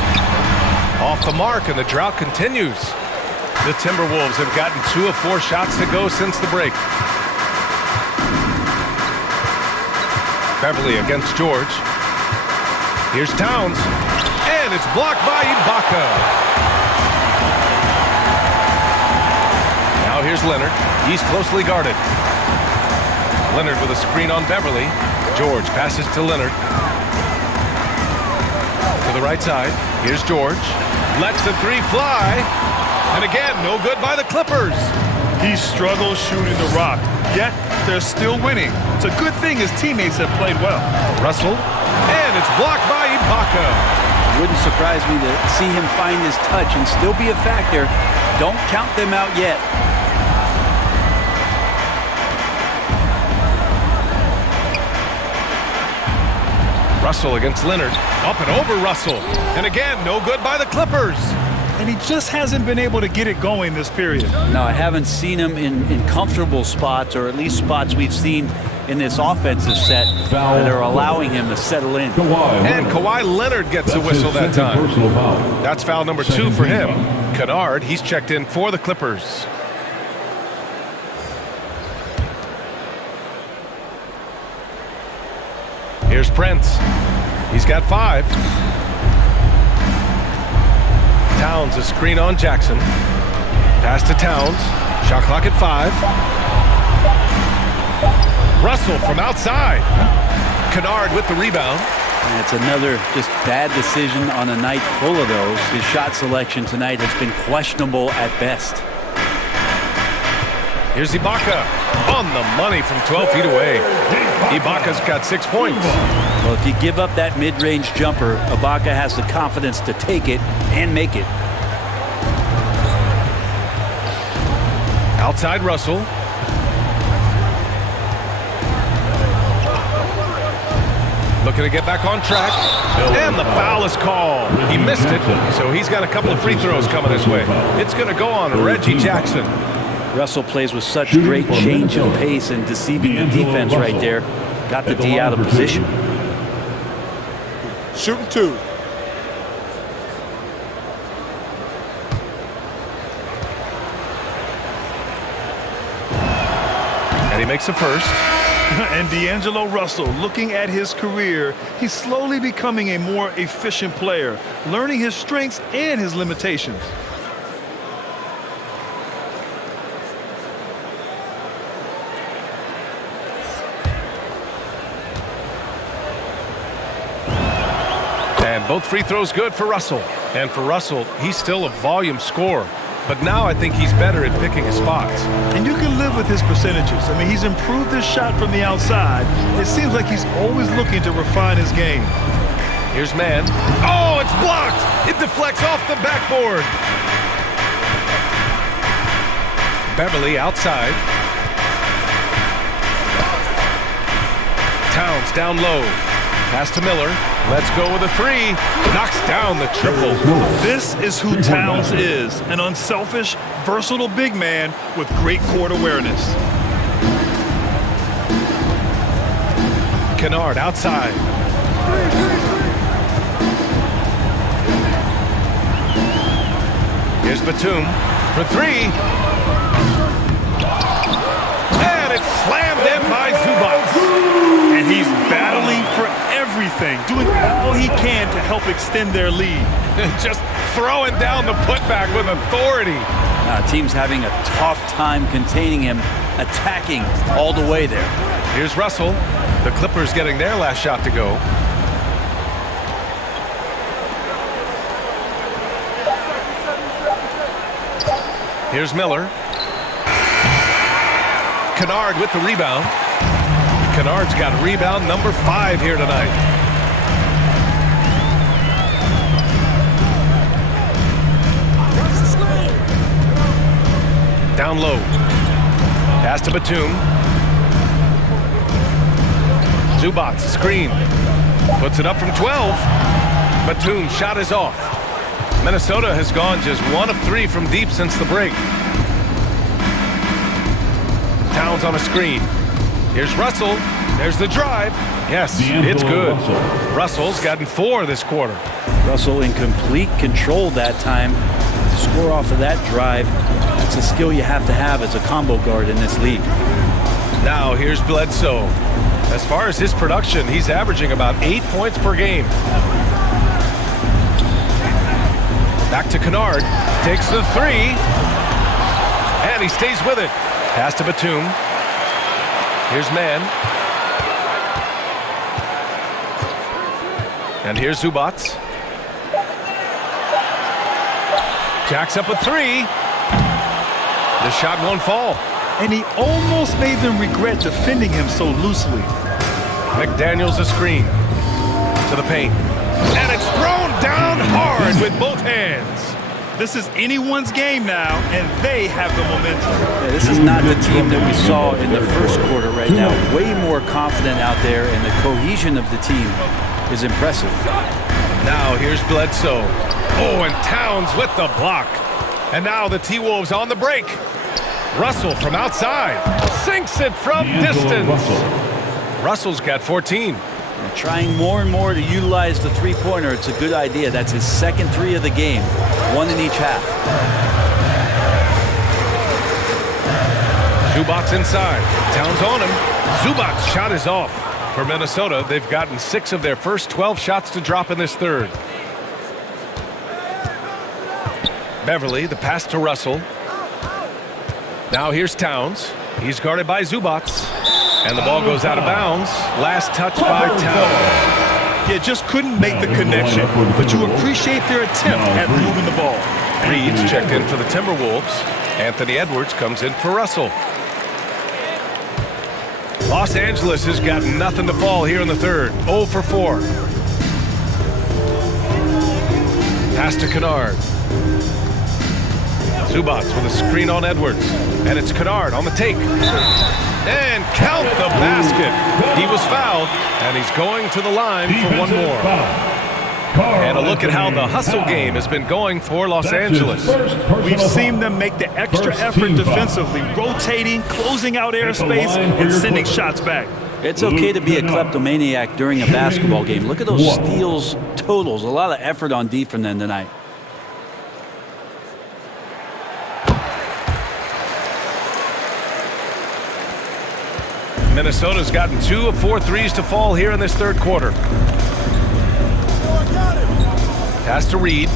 Off the mark, and the drought continues. The Timberwolves have gotten 2 of 4 shots to go since the break. Beverly against George. Here's Towns. And it's blocked by Ibaka. Now here's Leonard. He's closely guarded. Leonard with a screen on Beverly. George passes to Leonard. To the right side. Here's George. Lets the 3 fly. And again, no good by the Clippers. He struggles shooting the rock, yet they're still winning. It's a good thing his teammates have played well. Russell, and it's blocked by Ibaka. It wouldn't surprise me to see him find his touch and still be a factor. Don't count them out yet. Russell against Leonard. Up and over Russell. And again, no good by the Clippers. And he just hasn't been able to get it going this period. No, I haven't seen him in comfortable spots, or at least spots we've seen in this offensive set that are allowing him to settle in. And Kawhi Leonard gets a whistle that time. That's foul number 2 for him. Kennard, he's checked in for the Clippers. Here's Prince. He's got 5. Towns, a screen on Jackson. Pass to Towns. Shot clock at 5. Russell from outside. Kennard with the rebound. And it's another just bad decision on a night full of those. His shot selection tonight has been questionable at best. Here's Ibaka on the money from 12 feet away. Ibaka's got 6 points. Well, if you give up that mid-range jumper, Ibaka has the confidence to take it and make it. Outside Russell. Looking to get back on track. And the foul is called. He missed it, so he's got a couple of free throws coming his way. It's going to go on Reggie Jackson. Russell plays with such great change of pace and deceiving the defense right there. Got the D out of position. Shooting 2. And he makes a first. And D'Angelo Russell, looking at his career, he's slowly becoming a more efficient player, learning his strengths and his limitations. And both free throws good for Russell. And for Russell, he's still a volume scorer. But now I think he's better at picking his spots. And you can live with his percentages. I mean, he's improved his shot from the outside. It seems like he's always looking to refine his game. Here's man. Oh, it's blocked! It deflects off the backboard. Beverly outside. Towns down low. Pass to Miller. Let's go with a three. Knocks down the triple. This is who Towns is. An unselfish, versatile big man with great court awareness. Kennard outside. Here's Batum for three. And it's slammed in by Zubac. And he's battling for everything, doing all he can to help extend their lead. Just throwing down the putback with authority. Team's having a tough time containing him, attacking all the way there. Here's Russell. The Clippers getting their last shot to go. Here's Miller. Kennard with the rebound. Kennard's got rebound number 5 here tonight. Down low. Pass to Batum. Zubac screen. Puts it up from 12. Batum's shot is off. Minnesota has gone just 1 of 3 from deep since the break. Towns on a screen. Here's Russell. There's the drive. Yes, it's good. Russell's gotten 4 this quarter. Russell in complete control that time. To score off of that drive, it's a skill you have to have as a combo guard in this league. Now here's Bledsoe. As far as his production, he's averaging about 8 points per game. Back to Kennard. Takes the 3. And he stays with it. Pass to Batum. Here's Mann. And here's Zubac. Jacks up a 3. The shot won't fall. And he almost made them regret defending him so loosely. McDaniels a screen. To the paint. And it's thrown down hard with both hands. This is anyone's game now, and they have the momentum. Yeah, this is not the team that we saw in the first quarter right now. Way more confident out there, and the cohesion of the team is impressive. Now here's Bledsoe. Oh, and Towns with the block. And now the T-Wolves on the break. Russell from outside. Sinks it from distance. Russell's got 14. And trying more and more to utilize the three-pointer. It's a good idea. That's his second 3 of the game. 1 in each half. Zubac inside. Towns on him. Zubac's shot is off. For Minnesota, they've gotten 6 of their first 12 shots to drop in this third. Beverly, the pass to Russell. Now here's Towns. He's guarded by Zubac. And the ball goes out of bounds. Last touch by Towns. Yeah, just couldn't make the connection, but you appreciate their attempt at moving the ball. Reed's checked in for the Timberwolves. Anthony Edwards comes in for Russell. Los Angeles has got nothing to fall here in the third. 0 for 4. Pass to Kennard. Zubac with a screen on Edwards. And it's Kennard on the take. And count the basket. He was fouled, and he's going to the line for 1 more. And a look at how the hustle game has been going for Los Angeles. We've seen them make the extra effort defensively, rotating, closing out airspace, and sending shots back. It's okay to be a kleptomaniac during a basketball game. Look at those steals totals. A lot of effort on D from them tonight. Minnesota's gotten 2 of 4 threes to fall here in this third quarter. Pass to Reed.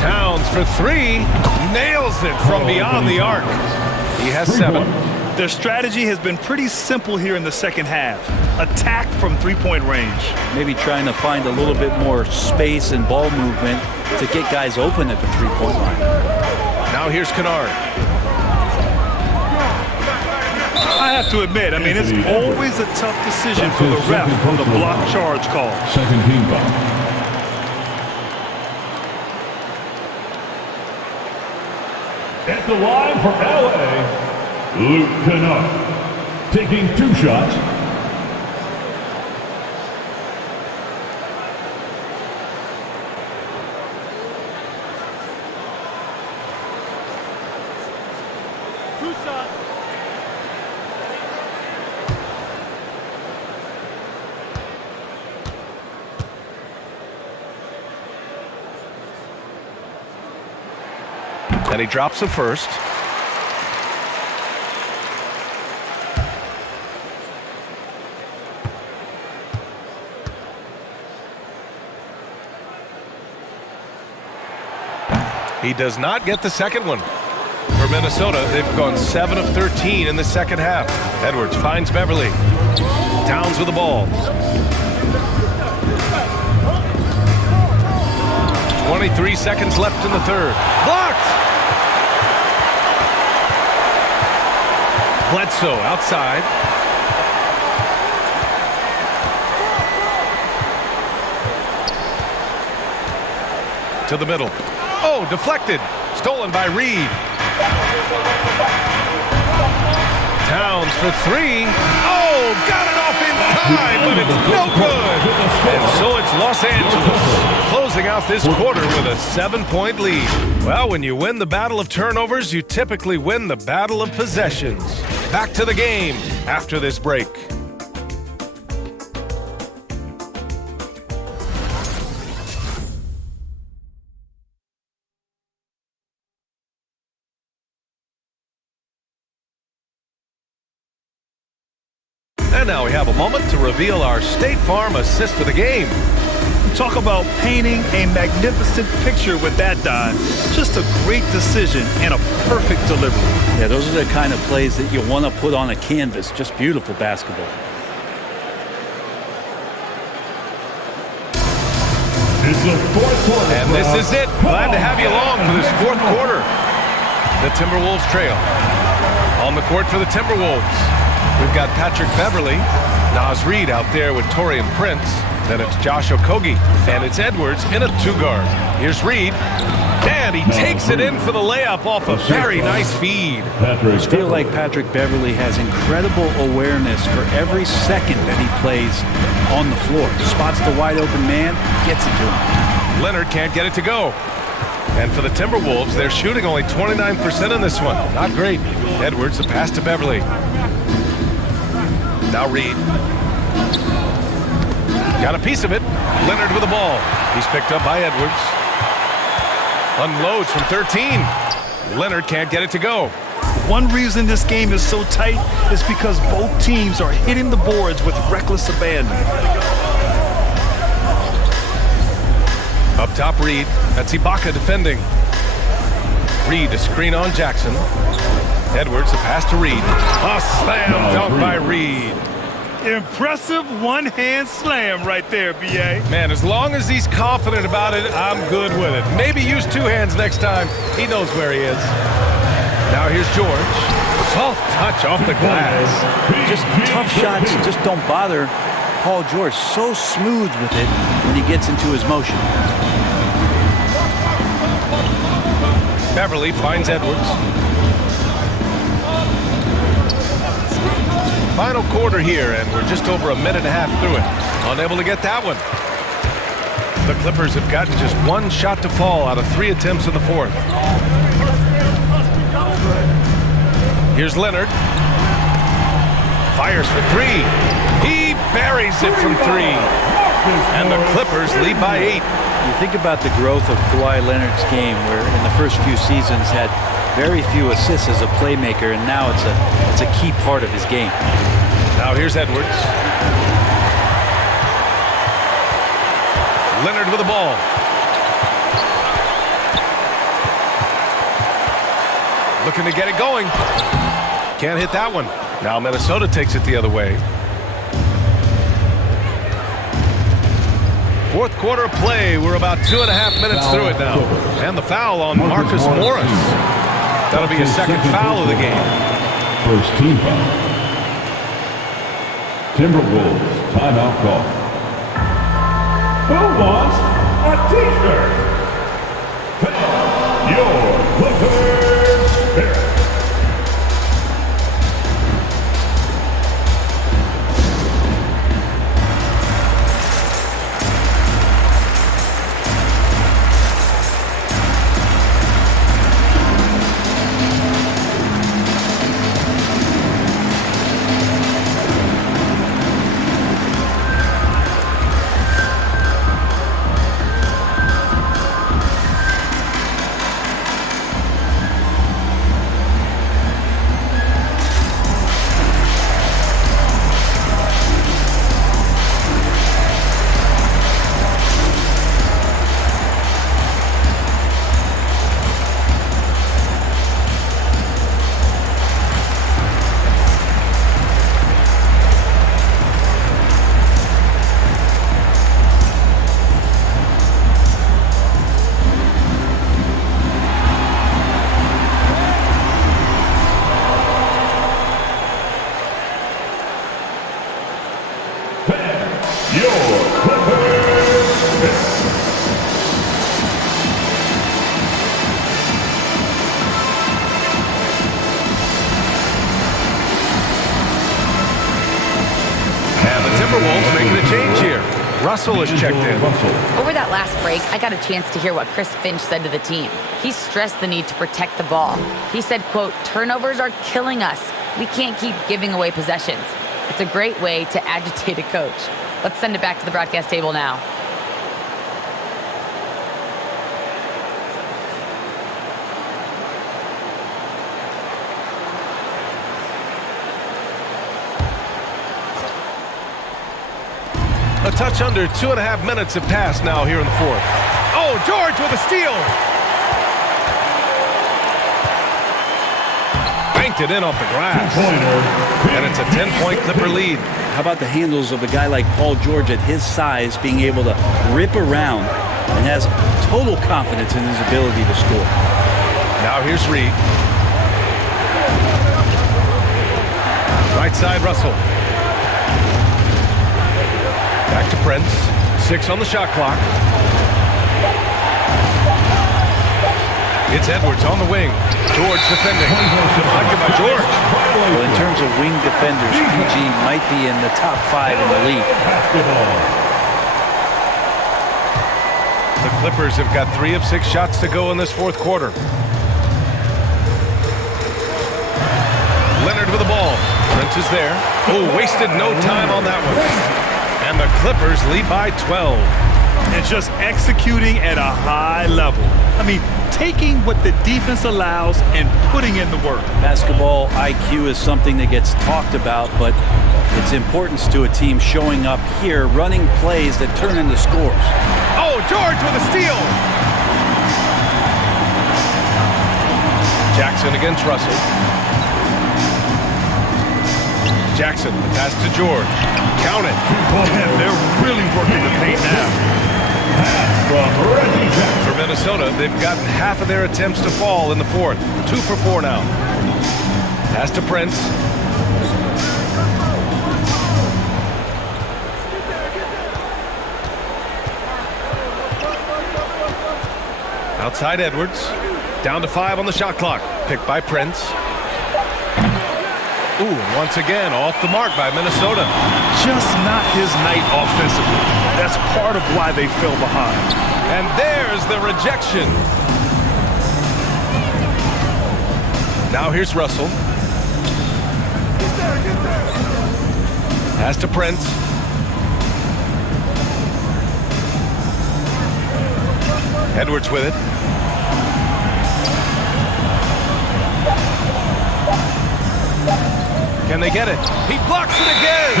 Towns for 3. Nails it from beyond the arc. He has 7. Their strategy has been pretty simple here in the second half. Attack from three-point range. Maybe trying to find a little bit more space and ball movement to get guys open at the three-point line. Now here's Kennard. I have to admit, it's always a tough decision for the ref on the block charge call. Second team foul. At the line for LA, Luke Kennard, taking 2 shots. And he drops the first. He does not get the second one. For Minnesota, they've gone 7 of 13 in the second half. Edwards finds Beverly. Towns with the ball. 23 seconds left in the third. Blocked! Bledsoe outside. To the middle. Oh, deflected. Stolen by Reed. Towns for 3. Oh, got it off in time, but it's no good. And so it's Los Angeles closing out this quarter with a 7-point lead. Well, when you win the battle of turnovers, you typically win the battle of possessions. Back to the game after this break. And now we have a moment to reveal our State Farm assist of the game. Talk about painting a magnificent picture with that dive. Just a great decision and a perfect delivery. Yeah, those are the kind of plays that you want to put on a canvas. Just beautiful basketball. It's the fourth quarter. And this is it. Glad to have you along for this fourth quarter. The Timberwolves trail. On the court for the Timberwolves, we've got Patrick Beverly, Naz Reid out there with Taurean Prince. Then it's Josh Okogie, and it's Edwards in a 2-guard. Here's Reid, and he takes it in for the layup off a very nice feed. I feel like Patrick Beverly has incredible awareness for every second that he plays on the floor. Spots the wide open man, gets it to him. Leonard can't get it to go. And for the Timberwolves, they're shooting only 29% in this one. Not great. Edwards, the pass to Beverly. Now Reid. Got a piece of it. Leonard with the ball. He's picked up by Edwards. Unloads from 13. Leonard can't get it to go. One reason this game is so tight is because both teams are hitting the boards with reckless abandon. Up top, Reid. That's Ibaka defending. Reid, a screen on Jackson. Edwards, a pass to Reid. A slam dunk by Reid. Impressive one-hand slam right there, B.A. Man, as long as he's confident about it, I'm good with it. Maybe use 2 hands next time. He knows where he is. Now here's George. Soft touch off the glass. Just tough shots, just don't bother Paul George. So smooth with it when he gets into his motion. Beverly finds Edwards. Final quarter here, and we're just over a minute and a half through it. Unable to get that one. The Clippers have gotten just 1 shot to fall out of 3 attempts in the fourth. Here's Leonard. Fires for 3. He buries it from 3. And the Clippers lead by 8. You think about the growth of Kawhi Leonard's game, where in the first few seasons had very few assists as a playmaker, and now it's a key part of his game. Now here's Edwards. Leonard with the ball. Looking to get it going. Can't hit that one. Now Minnesota takes it the other way. Fourth quarter of play. We're about 2.5 minutes through it now. And the foul on Marcus Morris. That'll be his second foul of the game. First team foul. Timberwolves timeout call. Who wants a t-shirt? Your Clippers spirit. Timberwolves making a change here. Russell is checked in. Over that last break, I got a chance to hear what Chris Finch said to the team. He stressed the need to protect the ball. He said, quote, "Turnovers are killing us. We can't keep giving away possessions." It's a great way to agitate a coach. Let's send it back to the broadcast table now. A touch under 2.5 minutes have passed now here in the fourth. Oh, George with a steal. Banked it in off the glass. And it's a 10-point Clipper lead. How about the handles of a guy like Paul George at his size being able to rip around and has total confidence in his ability to score. Now here's Reed. Right side, Russell. Back to Prince. 6 on the shot clock. It's Edwards on the wing. George defending. Deflected by George. Well, in terms of wing defenders, PG might be in the top 5 in the league. The Clippers have got 3 of 6 shots to go in this fourth quarter. Leonard with the ball. Prince is there. Oh, wasted no time on that one. And the Clippers lead by 12. And just executing at a high level. I mean, taking what the defense allows and putting in the work. Basketball IQ is something that gets talked about, but its importance to a team showing up here, running plays that turn into scores. Oh, George with a steal. Jackson against Russell. Jackson, the pass to George. Count it. Yeah, they're really working the paint now. For Minnesota, they've gotten half of their attempts to fall in the fourth. 2 for 4 now. Pass to Prince. Outside Edwards. Down to 5 on the shot clock. Picked by Prince. Ooh, and once again, off the mark by Minnesota. Just not his night offensively. That's part of why they fell behind. And there's the rejection. Now here's Russell. Pass to Prince. Edwards with it. Can they get it? He blocks it again!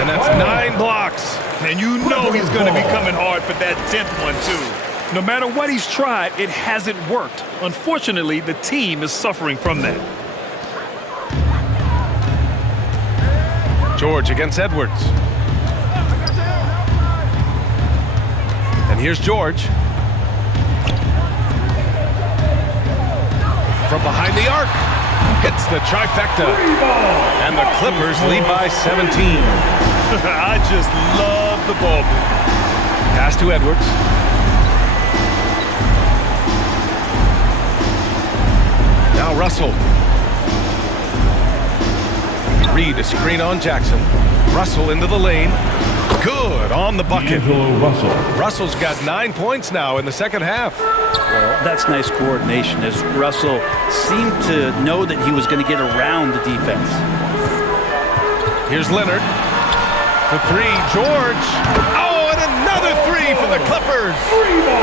And that's 9 blocks. And you know he's going to be coming hard for that 10th one, too. No matter what he's tried, it hasn't worked. Unfortunately, the team is suffering from that. George against Edwards. And here's George. From behind the arc. Hits the trifecta. And the Clippers lead by 17. I just love the ball. Pass to Edwards. Now Russell. Reed, a screen on Jackson. Russell into the lane. Good on the bucket. Russell's got 9 points now in the second half. Well, that's nice coordination as Russell seemed to know that he was going to get around the defense. Here's Leonard for three. George. Oh, and another three for the Clippers.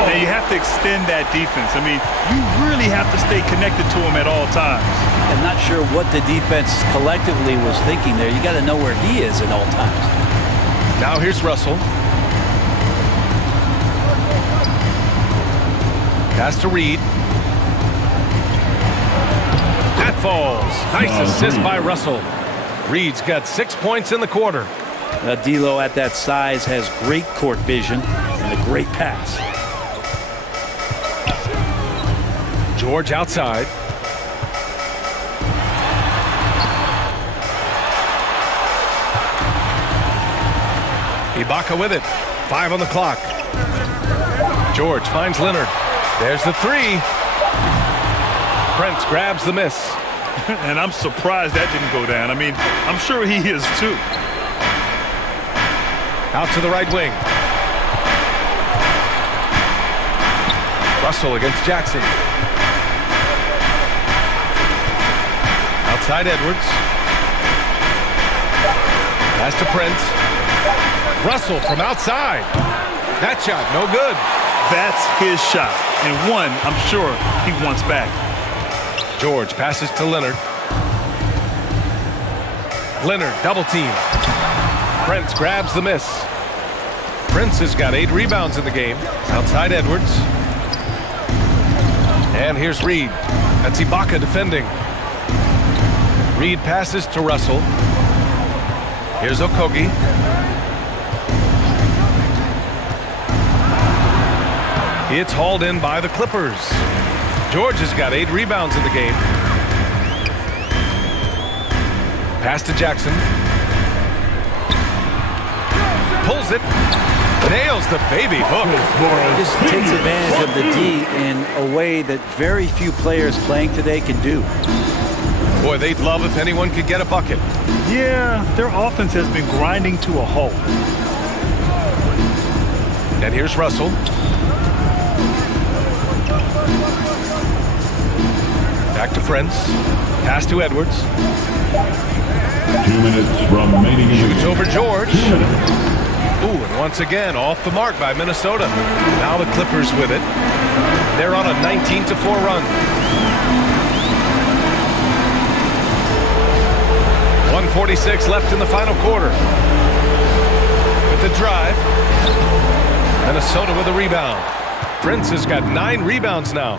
Now you have to extend that defense. I mean, you really have to stay connected to him at all times. I'm not sure what the defense collectively was thinking there. You got to know where he is at all times. Now here's Russell. Pass to Reed. That falls. Nice assist by Russell. Reed's got 6 points in the quarter. D'Lo at that size has great court vision and a great pass. George outside. Ibaka with it. 5 on the clock. George finds Leonard. There's the three. Prince grabs the miss. And I'm surprised that didn't go down. I mean, I'm sure he is too. Out to the right wing. Russell against Jackson. Outside Edwards. Pass to Prince. Russell from outside. That shot, no good. That's his shot, and one I'm sure he wants back. George passes to Leonard. Leonard double team. Prince grabs the miss. Prince has got 8 rebounds in the game. Outside Edwards. And here's Reed. That's Ibaka defending. Reed passes to Russell. Here's Okogie. It's hauled in by the Clippers. George has got 8 rebounds in the game. Pass to Jackson. Pulls it. Nails the baby hook. Just takes advantage of the D in a way that very few players playing today can do. Boy, they'd love if anyone could get a bucket. Yeah, their offense has been grinding to a halt. And here's Russell. Back to Prince. Pass to Edwards. 2 minutes remaining. Shoots over George. Ooh, and once again, off the mark by Minnesota. Now the Clippers with it. They're on a 19-4 run. 1:46 left in the final quarter. With the drive. Minnesota with a rebound. Prince has got 9 rebounds now.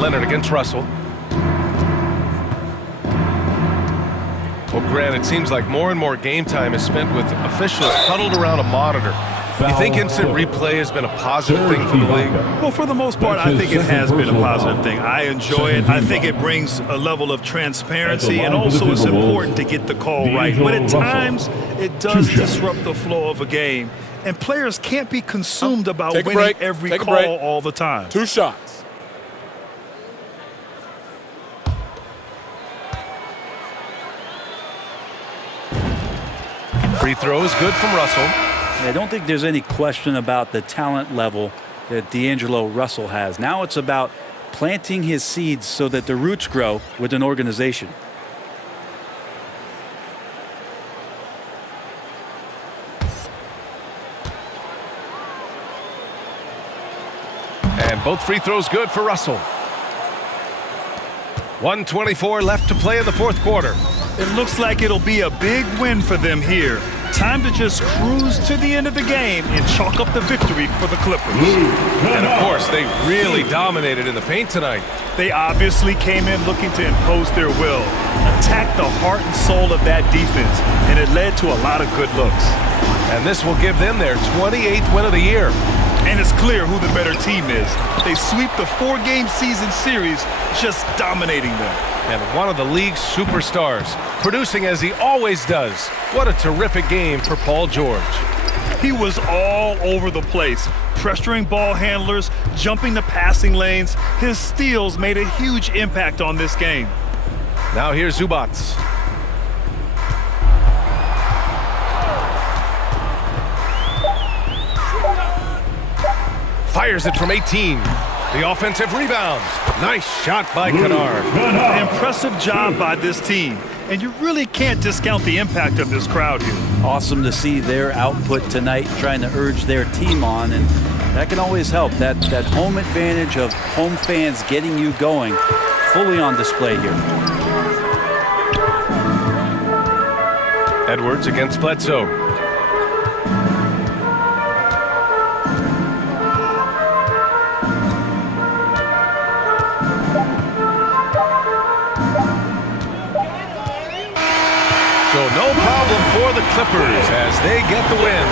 Leonard against Russell. Well, Grant, it seems like more and more game time is spent with officials huddled around a monitor. You think instant replay has been a positive thing for the league? Well, for the most part, I think it has been a positive thing. I enjoy it. I think it brings a level of transparency, and also it's important to get the call right. But at times, it does disrupt the flow of a game, and players can't be consumed about winning every call all the time. 2 shots. Free throw is good from Russell. I don't think there's any question about the talent level that D'Angelo Russell has. Now it's about planting his seeds so that the roots grow with an organization. And both free throws good for Russell. 1:24 left to play in the fourth quarter. It looks like it'll be a big win for them here. Time to just cruise to the end of the game and chalk up the victory for the Clippers. And of course, they really dominated in the paint tonight. They obviously came in looking to impose their will. A attacked the heart and soul of that defense, and it led to a lot of good looks. And this will give them their 28th win of the year. And it's clear who the better team is. They sweep the 4-game season series, just dominating them. And one of the league's superstars, producing as he always does. What a terrific game for Paul George. He was all over the place, pressuring ball handlers, jumping the passing lanes. His steals made a huge impact on this game. Now here's Zubac. Fires it from 18. The offensive rebound. Nice shot by Kennard. Impressive job by this team. And you really can't discount the impact of this crowd here. Awesome to see their output tonight, trying to urge their team on, and that can always help. That home advantage of home fans getting you going, fully on display here. Edwards against Bledsoe. So no problem for the Clippers as they get the win.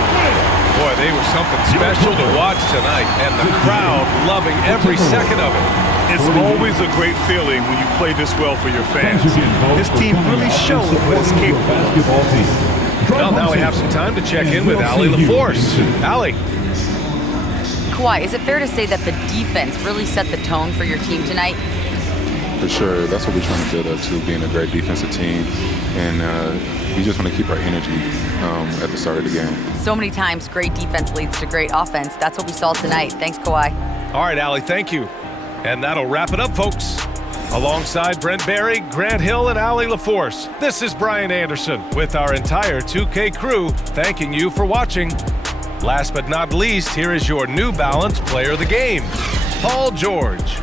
Boy, they were something special to watch tonight, and the crowd loving every second of it. It's always a great feeling when you play this well for your fans. This team really showed what it's capable of. Well, now we have some time to check in with Allie LaForce. Allie. Kawhi, is it fair to say that the defense really set the tone for your team tonight? For sure. That's what we're trying to build up to, being a great defensive team. And we just want to keep our energy at the start of the game. So many times, great defense leads to great offense. That's what we saw tonight. Thanks, Kawhi. All right, Allie, thank you. And that'll wrap it up, folks. Alongside Brent Barry, Grant Hill, and Allie LaForce, this is Brian Anderson with our entire 2K crew thanking you for watching. Last but not least, here is your New Balance player of the game, Paul George.